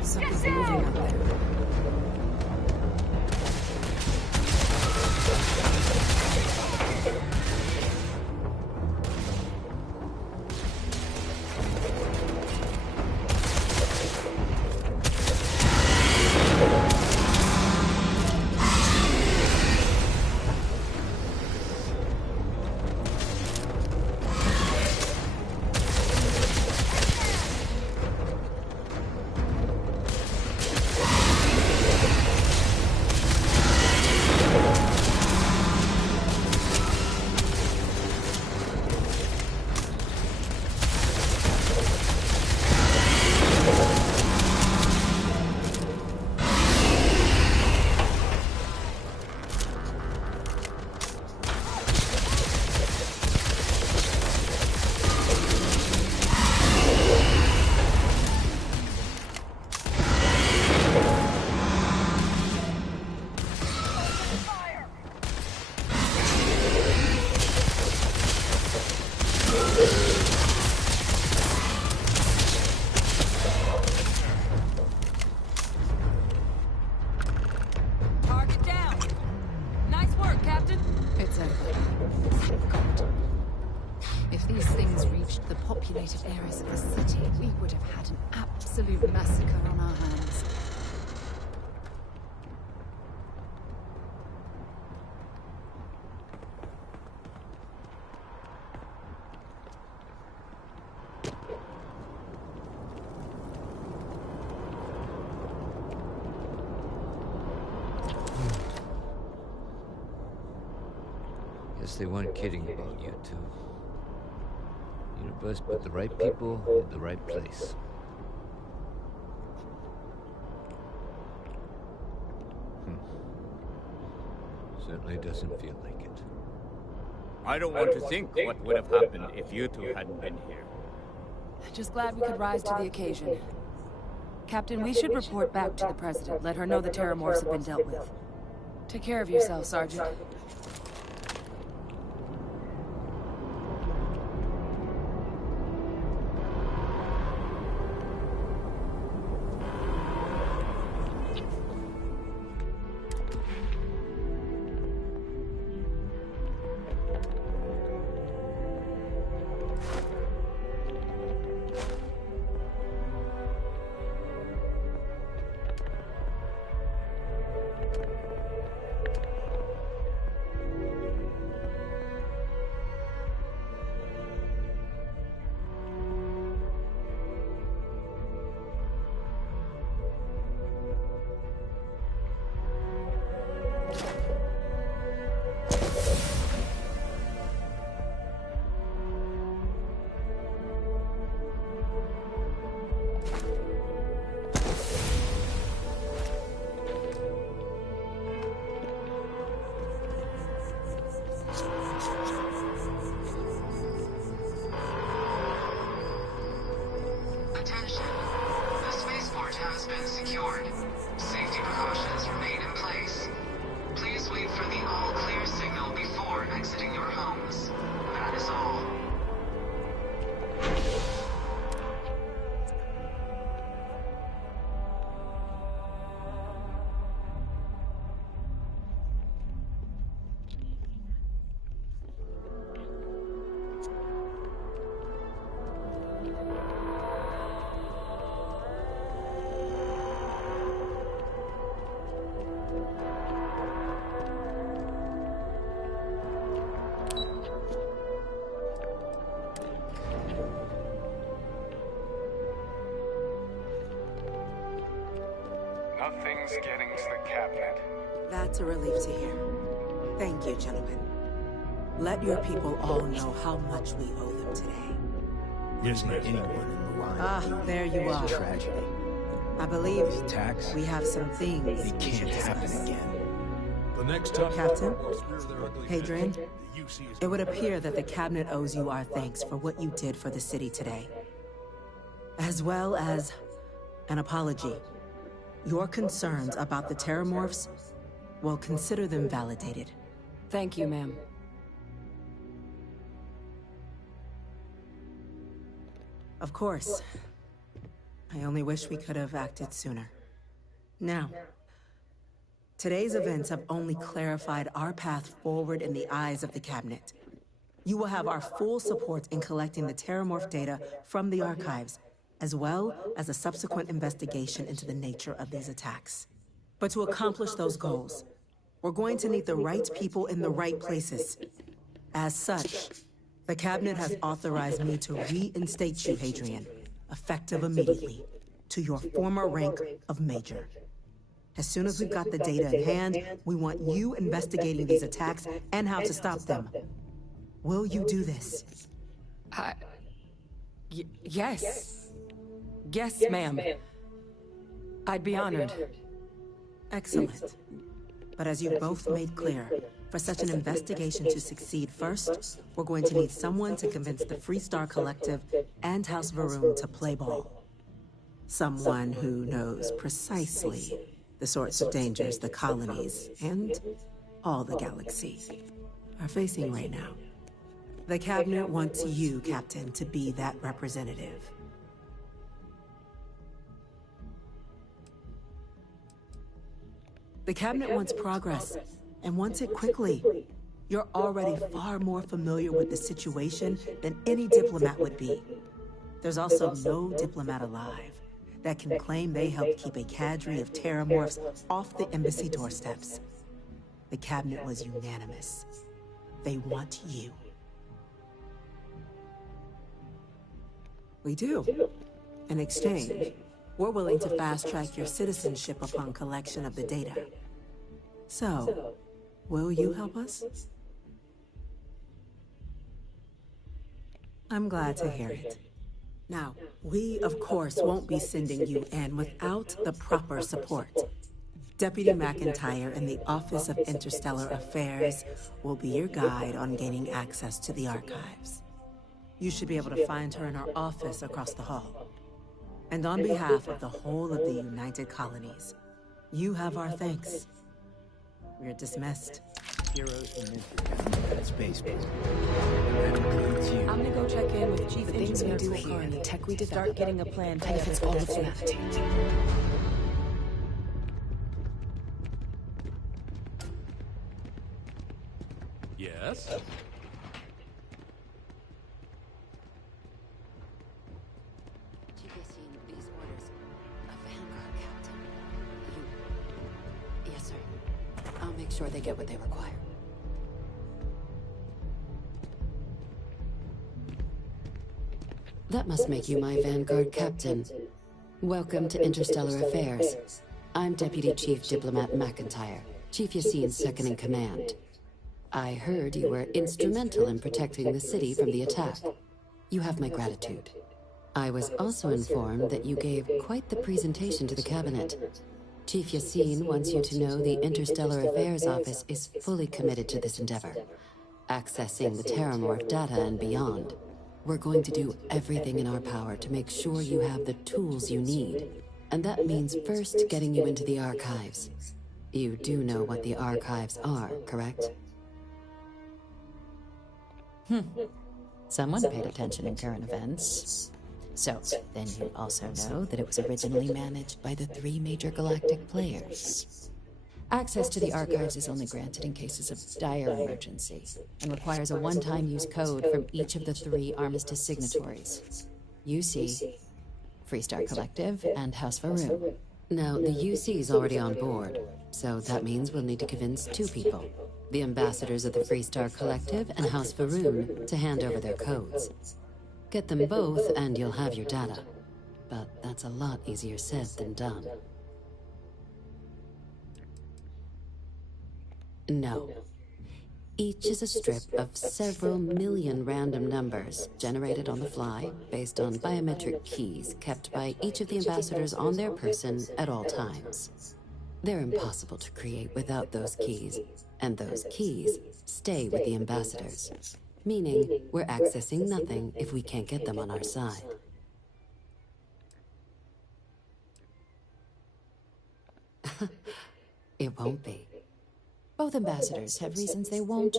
Something's moving up there. Populated areas of the city, we would have had an absolute massacre on our hands. Guess they weren't kidding about you two. Universe put the right people in the right place. Certainly doesn't feel like it. I don't want to think what would have happened if you two hadn't been here. Just glad we could rise to the occasion. Captain, we should report back to the President. Let her know the Terramorphs have been dealt with. Take care of yourself, Sergeant. Attention. The spaceport has been secured. Safety precautions remain in place. Please wait for the all-clear signal before exiting your homes. That is all. Nothing's getting to the cabinet. That's a relief to hear. Thank you, gentlemen. Let your people all know how much we owe them today. Yes, ma'am. Anyone in the line. Ah, there you are. Tragedy. I believe Attacks. we have some things It we should can't happen discuss. again. The next time... Captain, Hadrian, it would appear that the Cabinet owes you our thanks for what you did for the city today. As well as an apology. Your concerns about the Terramorphs, well, consider them validated. Thank you, ma'am. Of course. I only wish we could have acted sooner. Now, today's events have only clarified our path forward in the eyes of the Cabinet. You will have our full support in collecting the Terramorph data from the archives, as well as a subsequent investigation into the nature of these attacks. But to accomplish those goals, we're going to need the right people in the right places. As such, the Cabinet has authorized me to reinstate you, Hadrian, effective immediately, to your former rank of Major. As soon as we've got the data in hand, we want you investigating these attacks and how to stop them. Will you do this? Yes. Yes, ma'am. I'd be honored. Excellent. But as you both made clear, for such an investigation to succeed first, we're going to need someone to convince the Freestar Collective and House Varun to play ball. Someone who knows precisely the sorts of dangers the colonies and all the galaxy are facing right now. The Cabinet wants you, Captain, to be that representative. The Cabinet wants progress, and wants it quickly. You're already far more familiar with the situation than any diplomat would be. There's also no diplomat alive that can claim they helped keep a cadre of Terramorphs off the embassy doorsteps. The Cabinet was unanimous. They want you. We do. In exchange, we're willing to fast-track your citizenship upon collection of the data. So, will you help us? I'm glad to hear it. Now, we, of course, won't be sending you in without the proper support. Deputy McIntyre in the Office of Interstellar Affairs will be your guide on gaining access to the archives. You should be able to find her in her office across the hall. And on behalf of the whole of the United Colonies, you have our thanks. We're dismissed. Heroes and mentors at spaceport. I'm gonna go check in with Chief The things we Engineer do here and the tech we develop start getting a plan benefits all of humanity. Yes? These orders. A Vanguard captain. Yes, sir. I'll make sure they get what they require. That must make you my Vanguard captain. Welcome to Interstellar Affairs. I'm Deputy Chief Diplomat McIntyre, Chief Yassine's second in command. I heard you were instrumental in protecting the city from the attack. You have my gratitude. I was also informed that you gave quite the presentation to the cabinet. Chief Yassine wants you to know the Interstellar Affairs Office is fully committed to this endeavor, accessing the Terramorph data and beyond. We're going to do everything in our power to make sure you have the tools you need. And that means first getting you into the archives. You do know what the archives are, correct? Someone paid attention in current events. So, then you also know that it was originally managed by the 3 major galactic players. Access to the archives is only granted in cases of dire emergency, and requires a one-time use code from each of the 3 armistice signatories. UC, Freestar Collective, and House Faroon. Now, the UC's already on board, so that means we'll need to convince 2 people. The ambassadors of the Freestar Collective and House Faroon to hand over their codes. Get them both and you'll have your data. But that's a lot easier said than done. No. Each is a strip of several million random numbers generated on the fly based on biometric keys kept by each of the ambassadors on their person at all times. They're impossible to create without those keys, and those keys stay with the ambassadors, meaning we're accessing nothing if we can't get them on our side. It won't be. Both ambassadors have reasons they won't,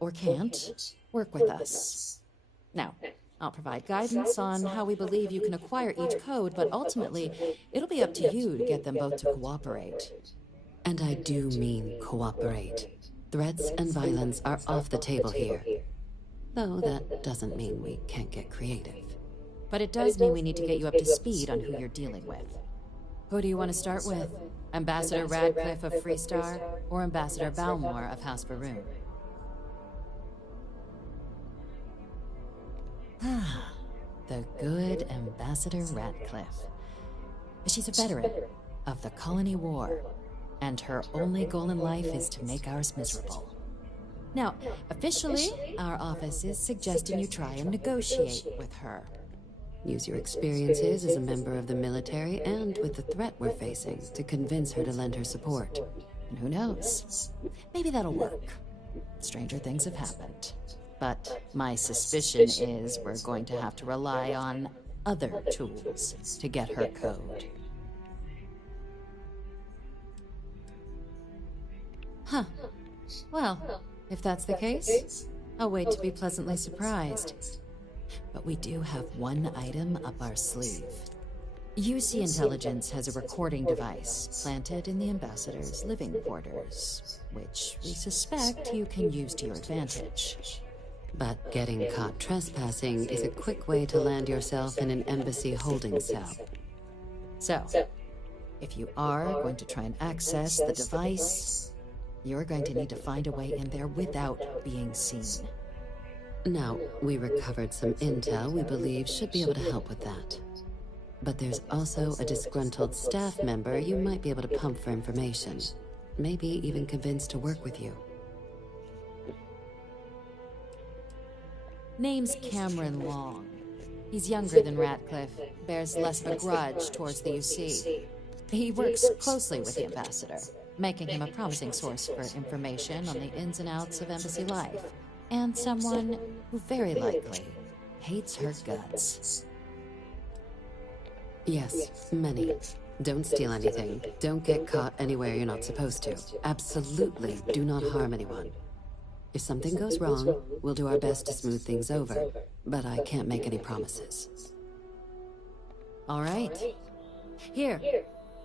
or can't, work with us. Now, I'll provide guidance on how we believe you can acquire each code, but ultimately, it'll be up to you to get them both to cooperate. And I do mean cooperate. Threats and violence are off the table here. Though that doesn't mean we can't get creative. But it does mean we need to get you up to speed on who you're dealing with. Who do you want to start with? Ambassador Radcliffe of Freestar, or Ambassador Balmore of House Faroon? The good Ambassador Radcliffe. She's a veteran of the Colony War, and her only goal in life is to make ours miserable. Now, officially, our office is suggesting you try and negotiate with her. Use your experiences as a member of the military and with the threat we're facing to convince her to lend her support. And who knows? Maybe that'll work. Stranger things have happened. But my suspicion is we're going to have to rely on other tools to get her code. Huh. Well, if that's the case, I'll wait to be pleasantly surprised. But we do have one item up our sleeve. UC Intelligence has a recording device planted in the ambassador's living quarters, which we suspect you can use to your advantage. But getting caught trespassing is a quick way to land yourself in an embassy holding cell. So, if you are going to try and access the device, you're going to need to find a way in there without being seen. Now, we recovered some intel we believe should be able to help with that. But there's also a disgruntled staff member you might be able to pump for information. Maybe even convince to work with you. Name's Cameron Long. He's younger than Ratcliffe, bears less of a grudge towards the UC. He works closely with the ambassador, making him a promising source for information on the ins and outs of embassy life, and someone who very likely hates her guts. Yes, many. Don't steal anything. Don't get caught anywhere you're not supposed to. Absolutely do not harm anyone. If something goes wrong, we'll do our best to smooth things over, but I can't make any promises. All right. Here,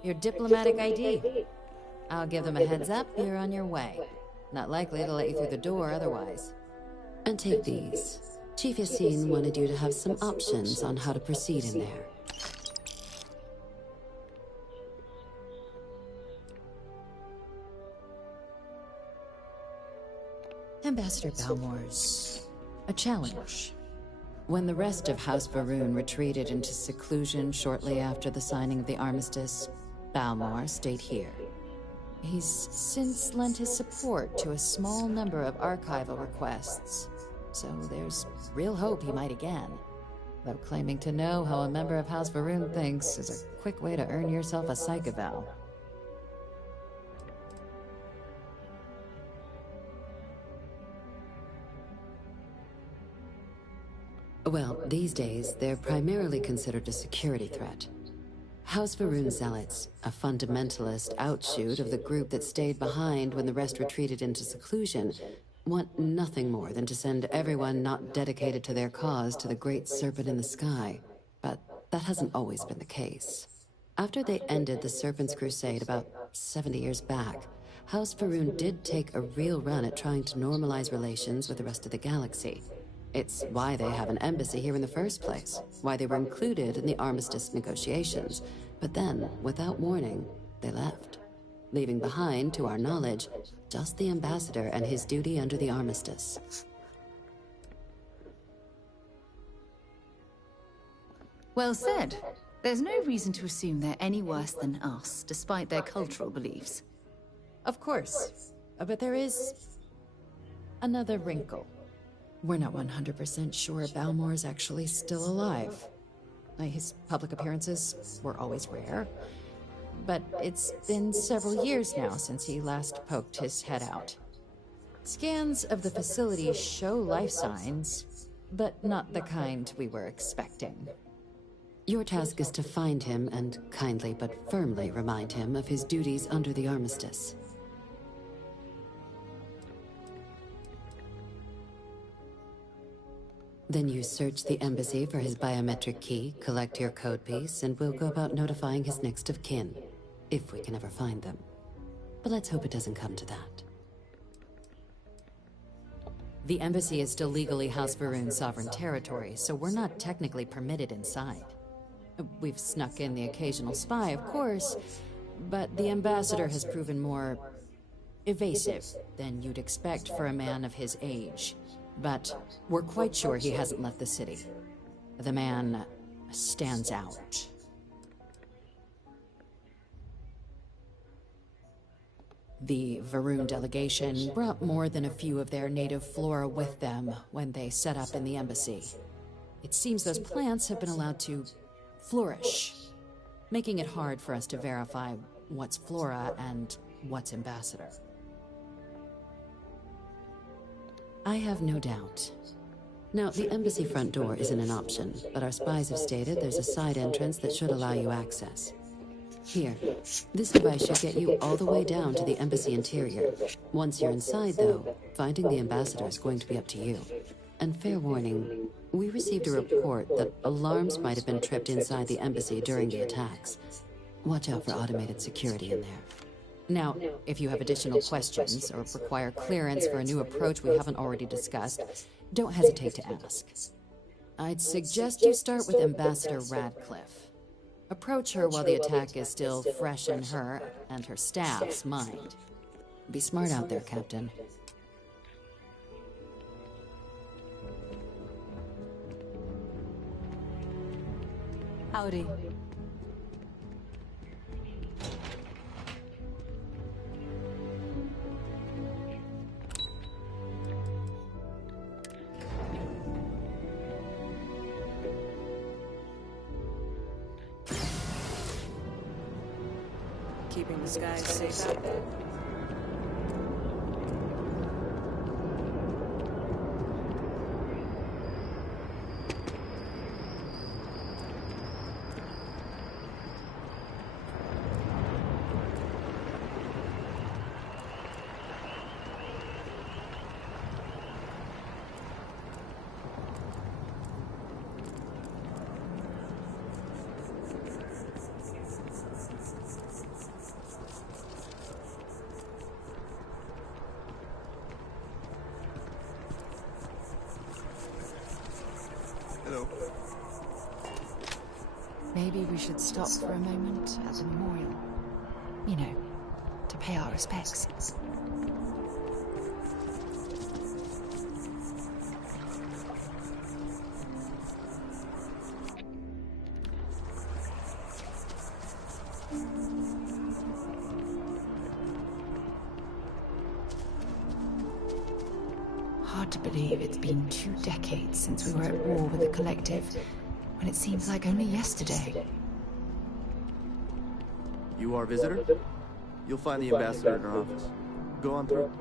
your diplomatic ID. I'll give them a heads up you're on your way. Not likely to let you through the door otherwise. And take these. Chief Yassine wanted you to have some options on how to proceed in there. Ambassador Balmore's a challenge. When the rest of House Varun retreated into seclusion shortly after the signing of the armistice, Balmore stayed here. He's since lent his support to a small number of archival requests, so there's real hope he might again. Though claiming to know how a member of House Varun thinks is a quick way to earn yourself a psych eval. Well, these days, they're primarily considered a security threat. House Varun Zealots, a fundamentalist outshoot of the group that stayed behind when the rest retreated into seclusion, want nothing more than to send everyone not dedicated to their cause to the great serpent in the sky. But that hasn't always been the case. After they ended the Serpent's Crusade about 70 years back, House Varun did take a real run at trying to normalize relations with the rest of the galaxy. It's why they have an embassy here in the first place, why they were included in the armistice negotiations. But then, without warning, they left, leaving behind, to our knowledge, just the ambassador and his duty under the armistice. Well said. There's no reason to assume they're any worse than us, despite their cultural beliefs. Of course, but there is another wrinkle. We're not 100% sure Balmore's actually still alive. His public appearances were always rare, but it's been several years now since he last poked his head out. Scans of the facility show life signs, but not the kind we were expecting. Your task is to find him and kindly but firmly remind him of his duties under the armistice. Then you search the embassy for his biometric key, collect your code piece, and we'll go about notifying his next of kin, if we can ever find them. But let's hope it doesn't come to that. The embassy is still legally House Varun's sovereign territory, so we're not technically permitted inside. We've snuck in the occasional spy, of course, but the ambassador has proven more evasive than you'd expect for a man of his age. But we're quite sure he hasn't left the city. The man stands out. The Varun delegation brought more than a few of their native flora with them when they set up in the embassy. It seems those plants have been allowed to flourish, making it hard for us to verify what's flora and what's ambassador. I have no doubt. Now, the embassy front door isn't an option, but our spies have stated there's a side entrance that should allow you access. Here, this device should get you all the way down to the embassy interior. Once you're inside, though, finding the ambassador is going to be up to you. And fair warning, we received a report that alarms might have been tripped inside the embassy during the attacks. Watch out for automated security in there. Now, if you have additional questions or require clearance for a new approach we haven't already discussed, don't hesitate to ask. I'd suggest you start with Ambassador Radcliffe. Approach her while the attack is still fresh in her and her staff's mind. Be smart out there, Captain. Howdy. keeping the skies safe out there? Hello. Maybe we should stop for a moment at the memorial. You know, to pay our respects. Hard to believe it's been 2 decades since we were at war with the Collective, when it seems like only yesterday. You our visitor? You'll find the ambassador in her office. Go on through.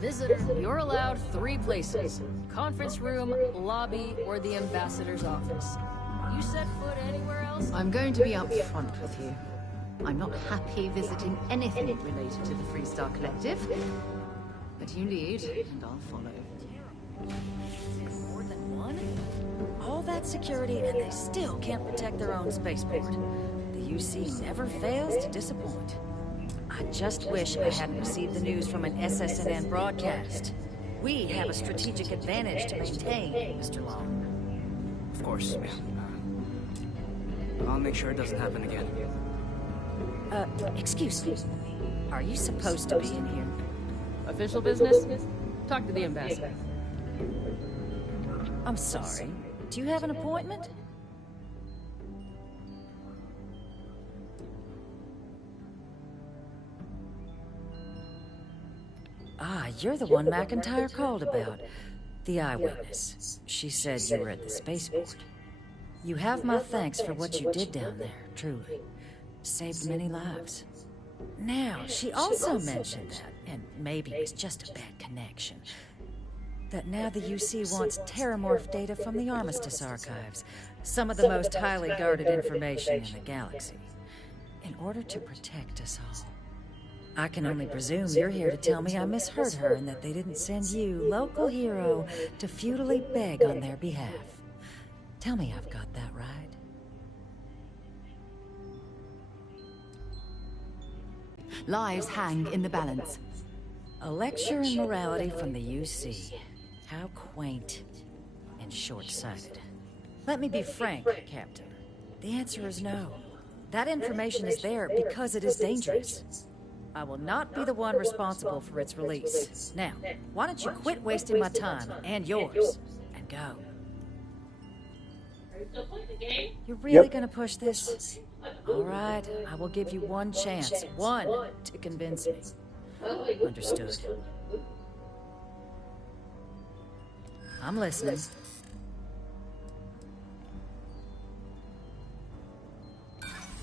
Visitor, you're allowed 3 places. Conference room, lobby, or the ambassador's office. You set foot anywhere else? I'm going to be upfront with you. I'm not happy visiting anything related to the Freestar Collective. But you lead, and I'll follow. More than one? All that security, and they still can't protect their own spaceport. The UC never fails to disappoint. I just wish I hadn't received the news from an SSNN broadcast. We have a strategic advantage to maintain, Mr. Long. Of course. I'll make sure it doesn't happen again. Excuse me. Are you supposed to be in here? Official business? Talk to the ambassador. I'm sorry. Do you have an appointment? Ah, you're the one McIntyre called about. The eyewitness. She said you were at the spaceport. You have my thanks for what you did down there, truly. Saved many lives. Now, she also mentioned that, and maybe it's just a bad connection, that now the UC wants terramorph data from the Armistice archives, some of the most highly guarded information in the galaxy, in order to protect us all. I can only presume you're here to tell me I misheard her and that they didn't send you, local hero, to futilely beg on their behalf. Tell me I've got that right. Lives hang in the balance. A lecture in morality from the UC. How quaint and short-sighted. Let me be frank, Captain. The answer is no. That information is there because it is dangerous. I will not be the one responsible for its release. Now, why don't you quit wasting my time, and yours, and go. You're really gonna push this? All right, I will give you one chance, one, to convince me. Understood. I'm listening.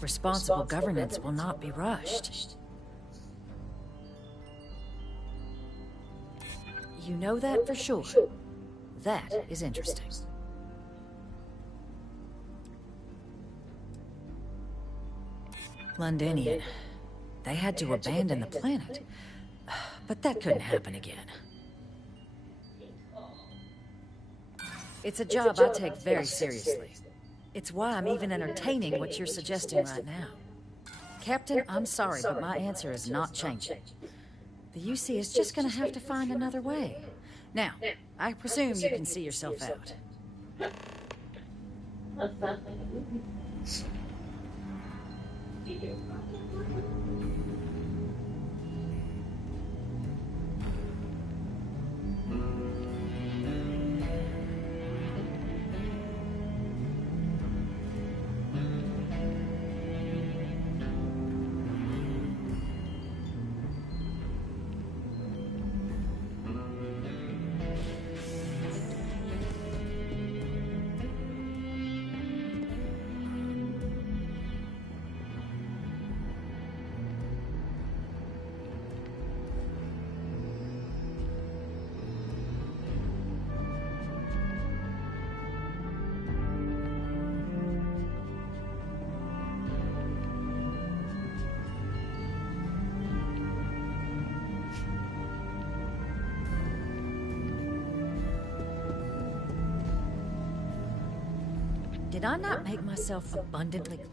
Responsible governance will not be rushed. You know that for sure. That is interesting. Londonian. They had to abandon the planet. But that couldn't happen again. It's a job I take very seriously. It's why I'm even entertaining what you're suggesting right now. Captain, I'm sorry, but my answer is not changing. The UC is just gonna have to find another way. Now, I presume you can see yourself out. Did I not make myself abundantly clear?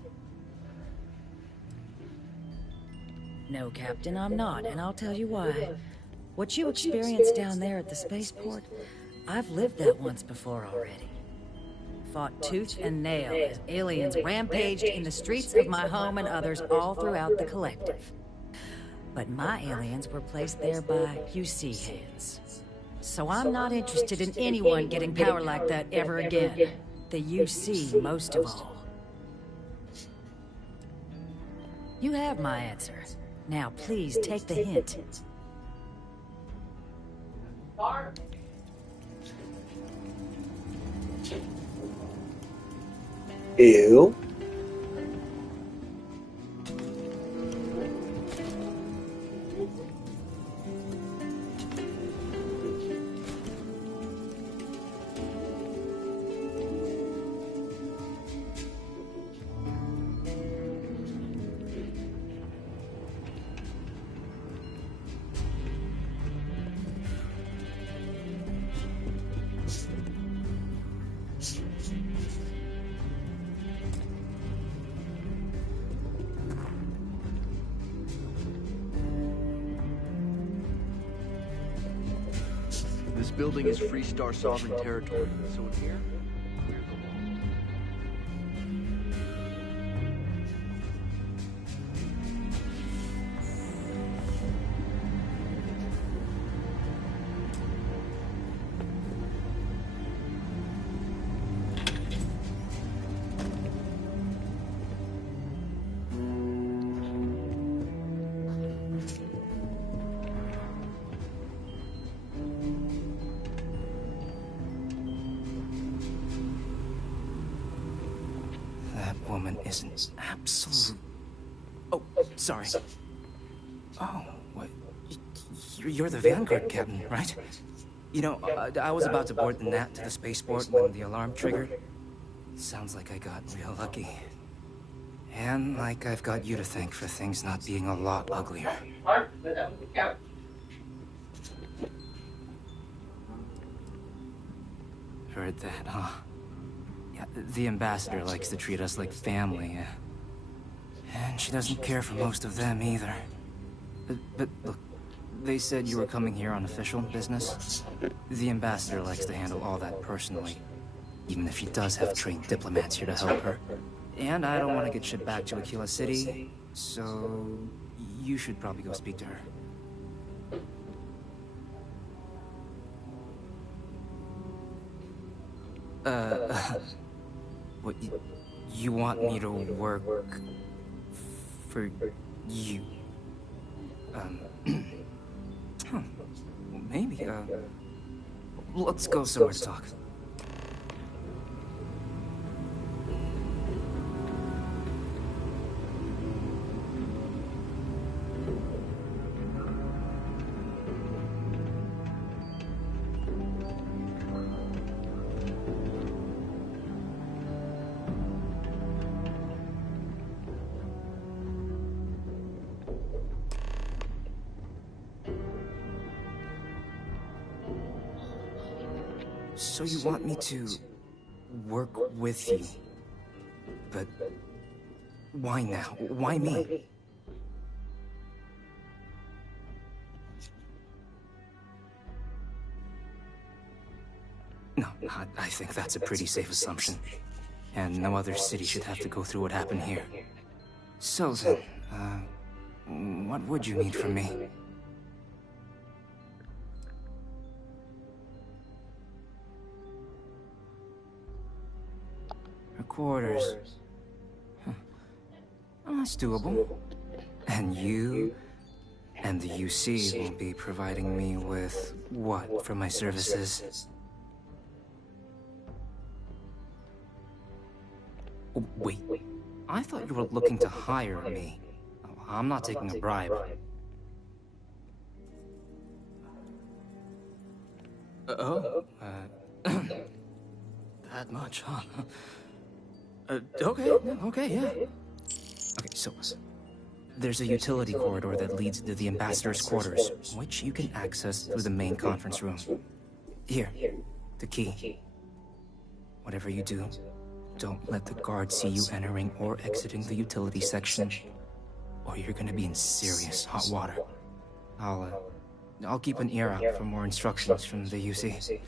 No, Captain, I'm not, and I'll tell you why. What you experienced down there at the spaceport, I've lived that once before already. Fought tooth and nail as aliens rampaged in the streets of my home and others all throughout the collective. But my aliens were placed there by UC hands. So I'm not interested in anyone getting power like that ever again. The UC most of all. You have my answer. Now please take the hint. Ew. This building is Freestar sovereign territory, so in here, we're the law. Woman is an absolute... Oh, sorry. Oh, what? You're the Vanguard captain, right? You know, I was about to board the Nat to the spaceport when the alarm triggered. Sounds like I got real lucky. And like I've got you to thank for things not being a lot uglier. Heard that, huh? Yeah, the ambassador likes to treat us like family. And she doesn't care for most of them either. But look, they said you were coming here on official business. The ambassador likes to handle all that personally, even if she does have trained diplomats here to help her. And I don't want to get shipped back to Aquila City, so you should probably go speak to her. What, you want me to work for you? Huh. Maybe, let's go somewhere to talk. So you want me to work with you? But why now? Why me? No, I think that's a pretty safe assumption. And no other city should have to go through what happened here. So then, what would you need from me? Quarters. Huh. Oh, that's doable. And you and the UC will be providing me with what for my services? Oh, wait, I thought you were looking to hire me. I'm not taking a bribe. That much, huh? Okay, yeah. Okay, so there's a utility corridor that leads to the ambassador's quarters, which you can access through the main conference room. Here, the key. Whatever you do, don't let the guards see you entering or exiting the utility section, or you're gonna be in serious hot water. I'll keep an ear out for more instructions from the UC.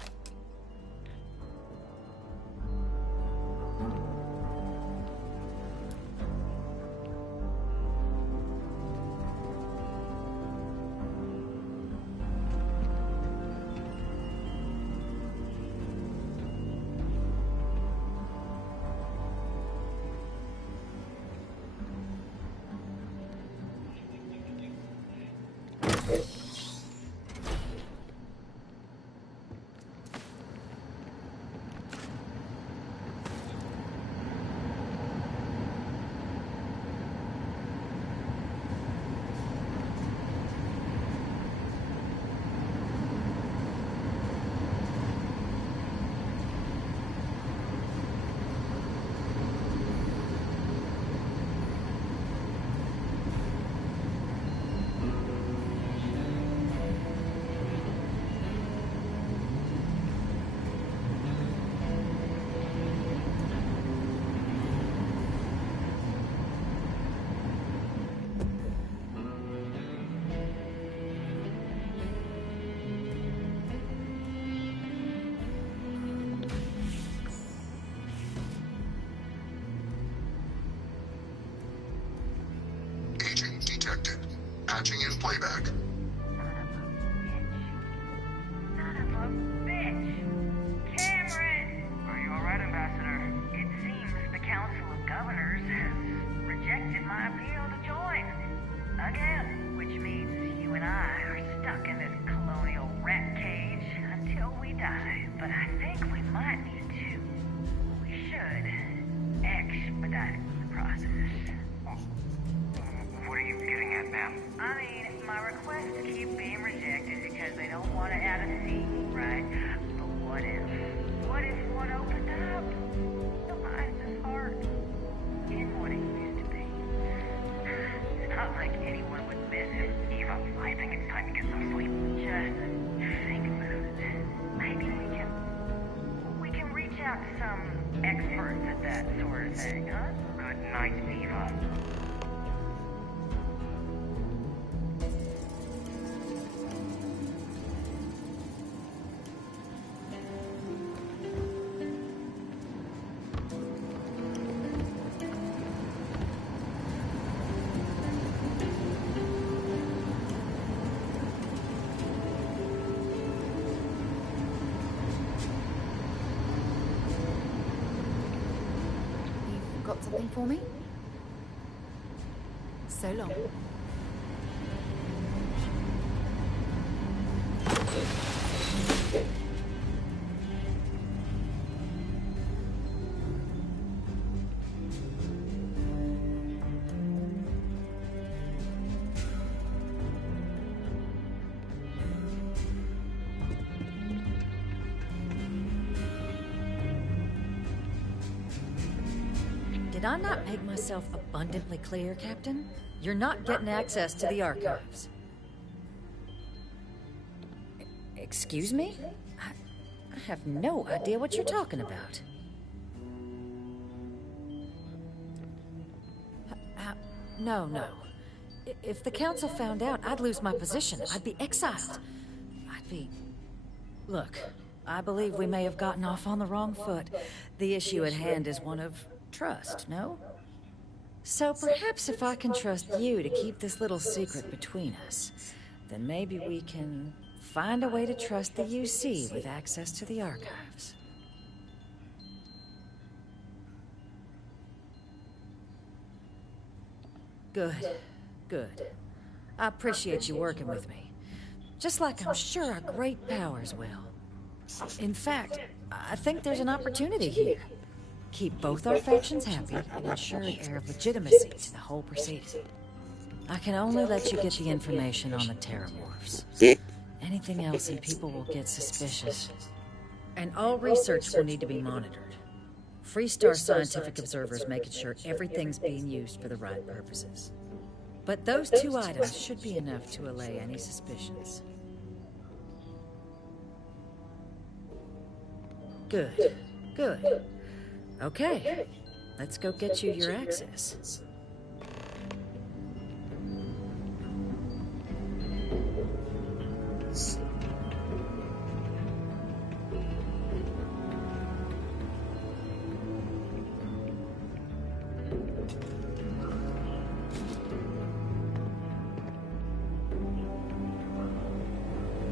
Detected. Patching in playback. Are you alright, Ambassador? It seems the Council of Governors has rejected my appeal to join. Again, which means you and I are stuck in this colonial rat cage until we die. But I think we might need to. We should expedite the process. What are you getting at, ma'am? I mean, my requests keep being rejected because they don't want to add a seat, right? But what if one opened up? The mind's this hard. In what it used to be. It's not like anyone would miss him. Eva, I think it's time to get some sleep. Just think about it. Maybe we can reach out to some experts at that sort of thing, huh? Good night, Eva. Got something for me? So long. Did I not make myself abundantly clear, Captain? You're not getting access to the archives. Excuse me? I have no idea what you're talking about. No. If the Council found out, I'd lose my position. I'd be exiled. Look, I believe we may have gotten off on the wrong foot. The issue at hand is one of trust, no? So perhaps if I can trust you to keep this little secret between us, then maybe we can find a way to trust the UC with access to the archives. Good. I appreciate you working with me. Just like I'm sure our great powers will. In fact, I think there's an opportunity here. Keep both our factions happy and ensure an air of legitimacy to the whole proceeding. I can only let you get the information on the terramorphs. Anything else and people will get suspicious. And all research will need to be monitored. Freestar scientific observers making sure everything's being used for the right purposes. But those two items should be enough to allay any suspicions. Good. Okay, let's go get you your access.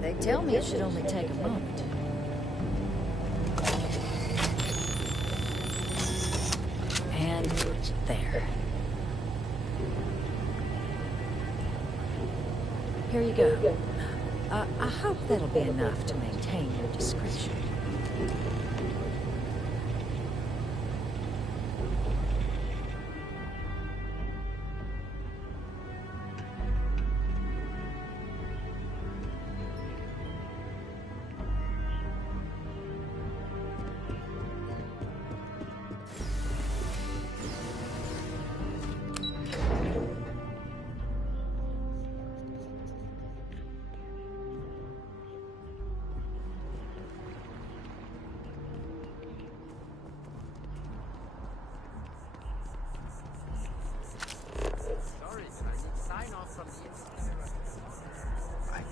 They tell me it should only take a moment. And there. Here you go. I hope that'll be enough to maintain your discretion.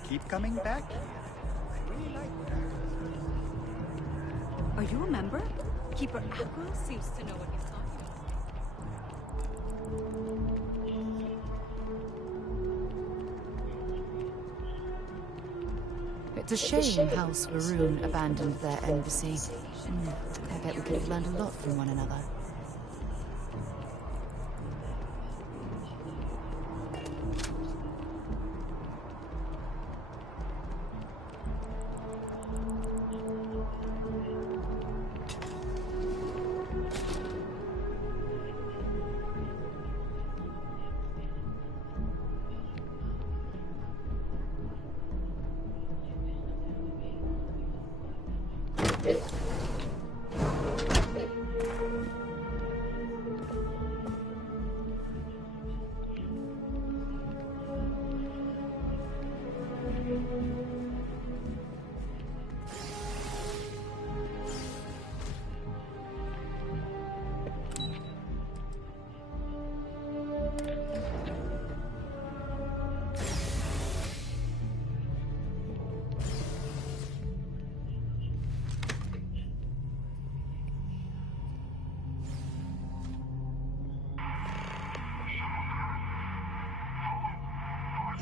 Keep coming back here. I really like that. Are you a member? Keeper Aqua seems to know what he's talking about. It's a shame House Varun abandoned their embassy. I bet we could have learned a lot from one another.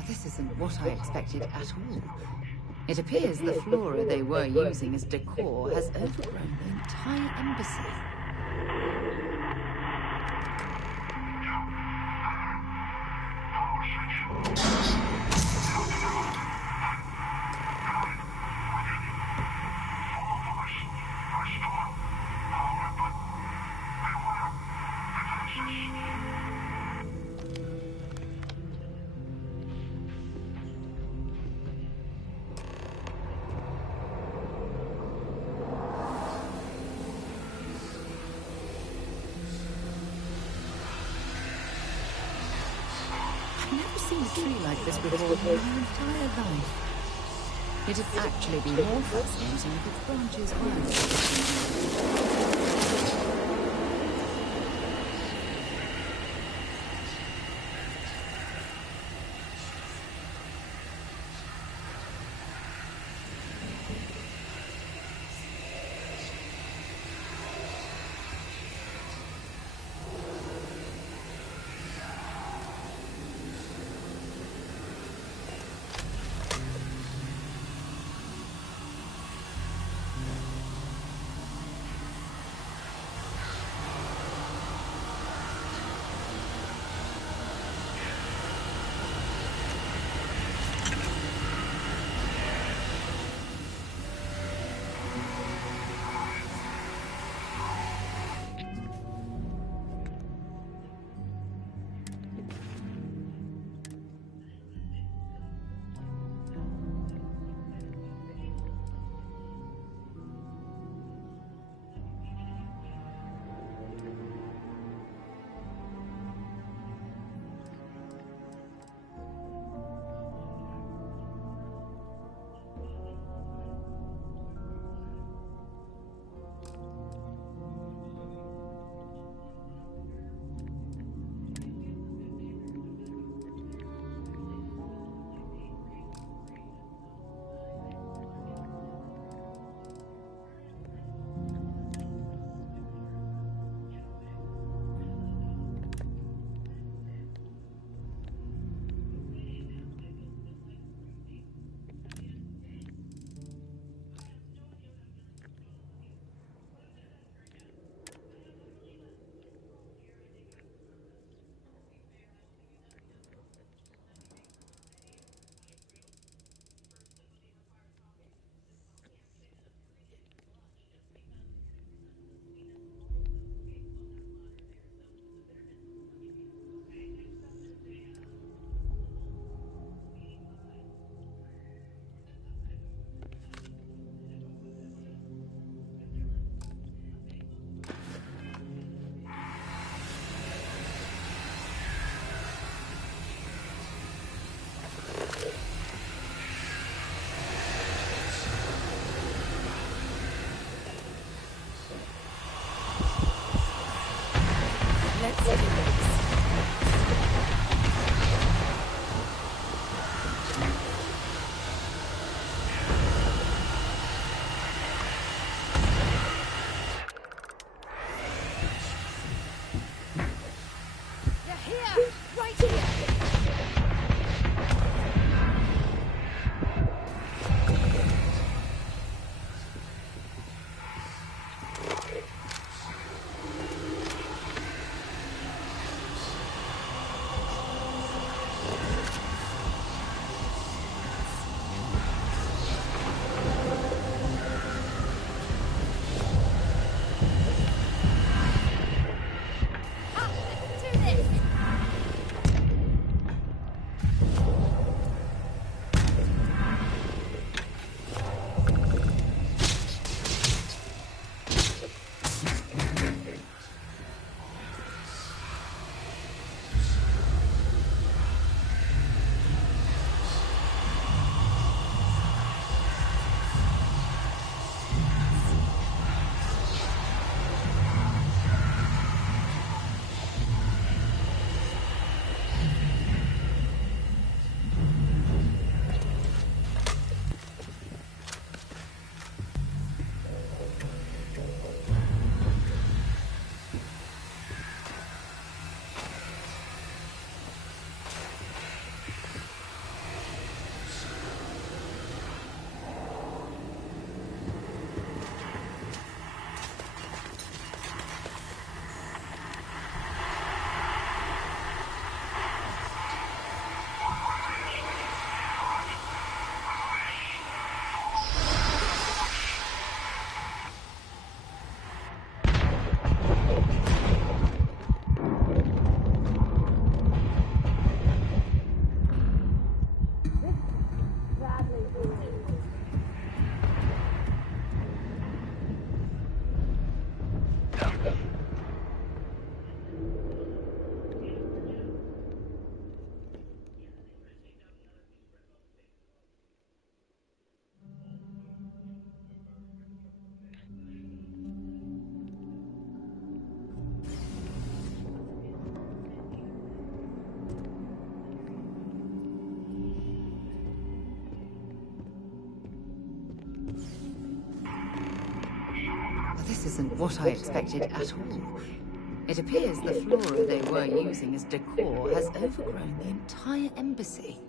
This isn't what I expected at all. It appears the flora they were using as decor has overgrown the entire embassy. Seen a tree like this before in my entire life. It has actually been more fascinating if its branches weren't. This isn't what I expected at all. It appears the flora they were using as decor has overgrown the entire embassy.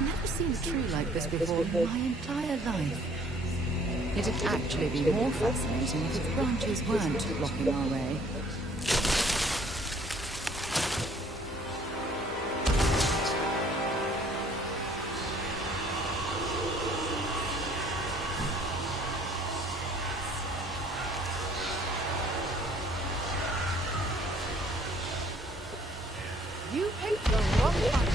I've never seen a tree like this before in my entire life. It'd actually be more fascinating if its branches weren't blocking our way. You picked the wrong fight.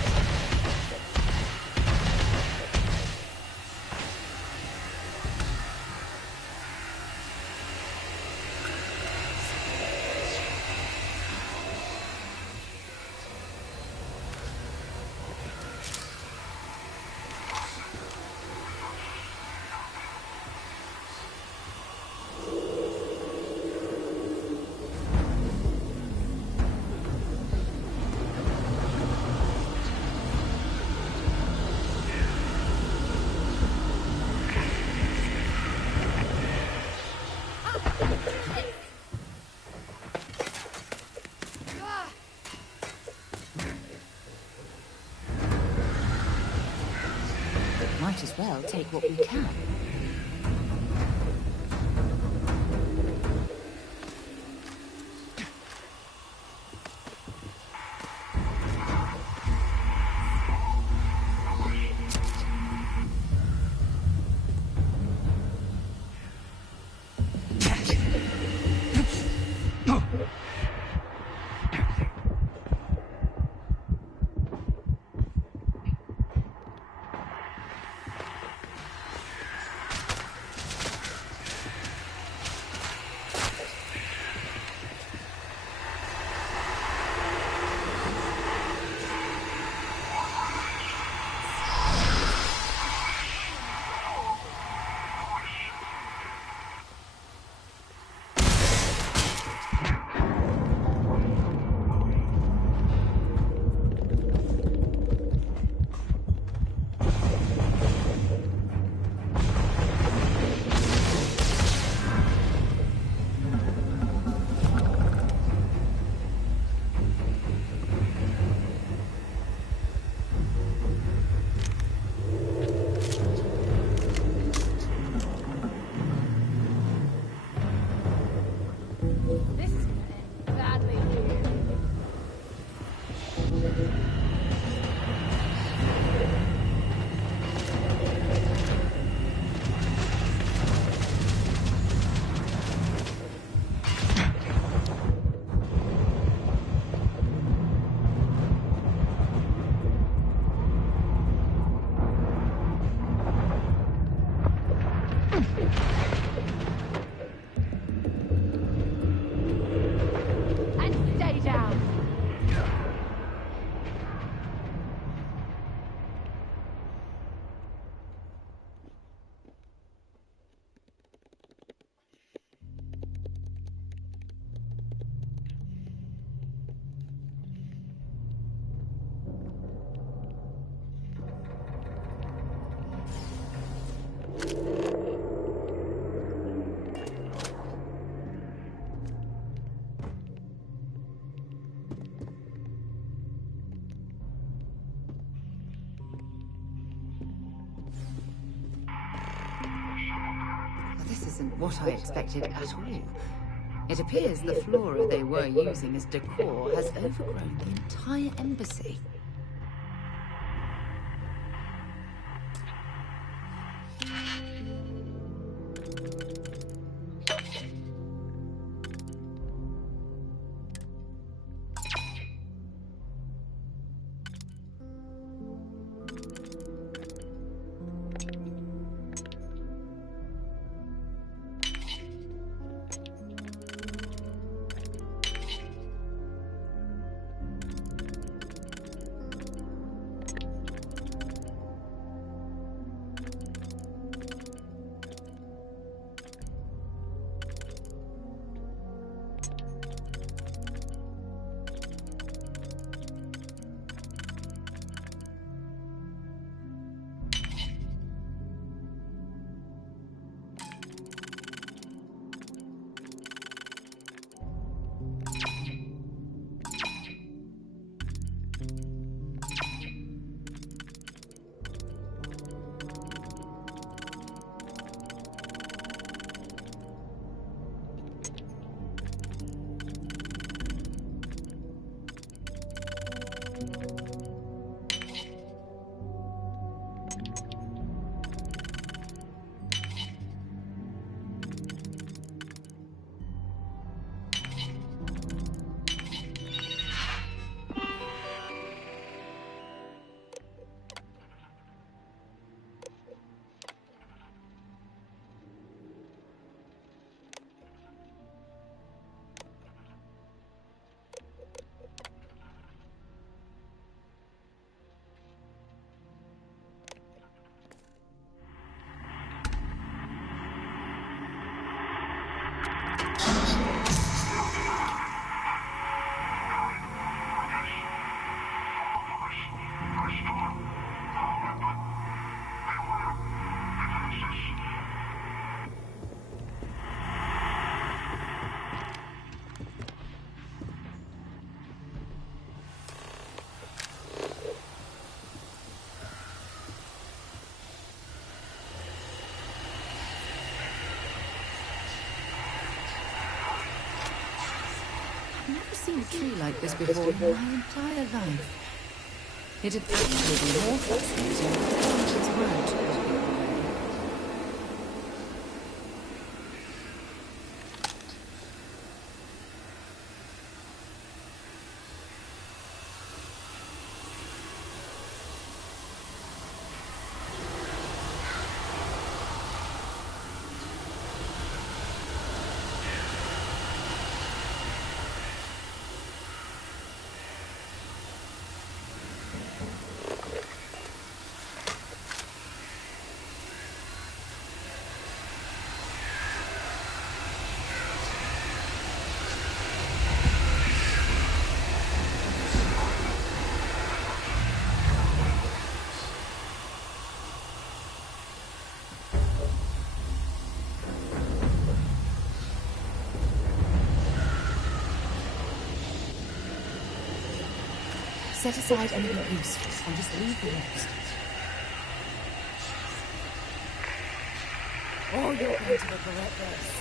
might as well take what we can. This isn't what I expected at all. It appears the flora they were using as decor has overgrown the entire embassy. a tree like this before in my entire life. It'd actually be more fascinating if the branches weren't blocking our way. Set aside anything useful and just leave the rest. Oh, you're going to regret this.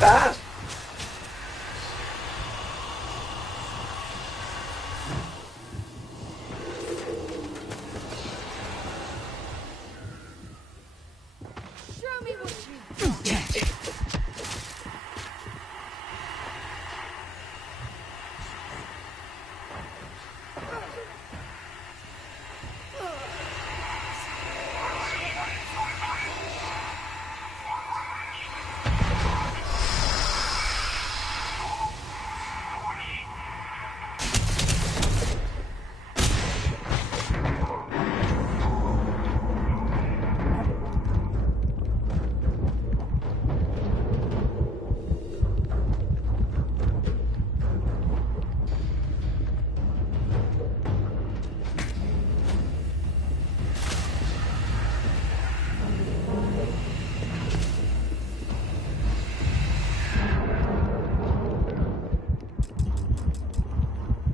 Ah! Show me what you got.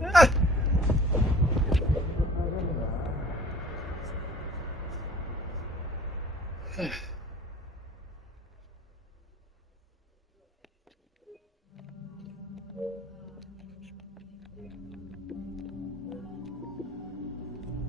Ah!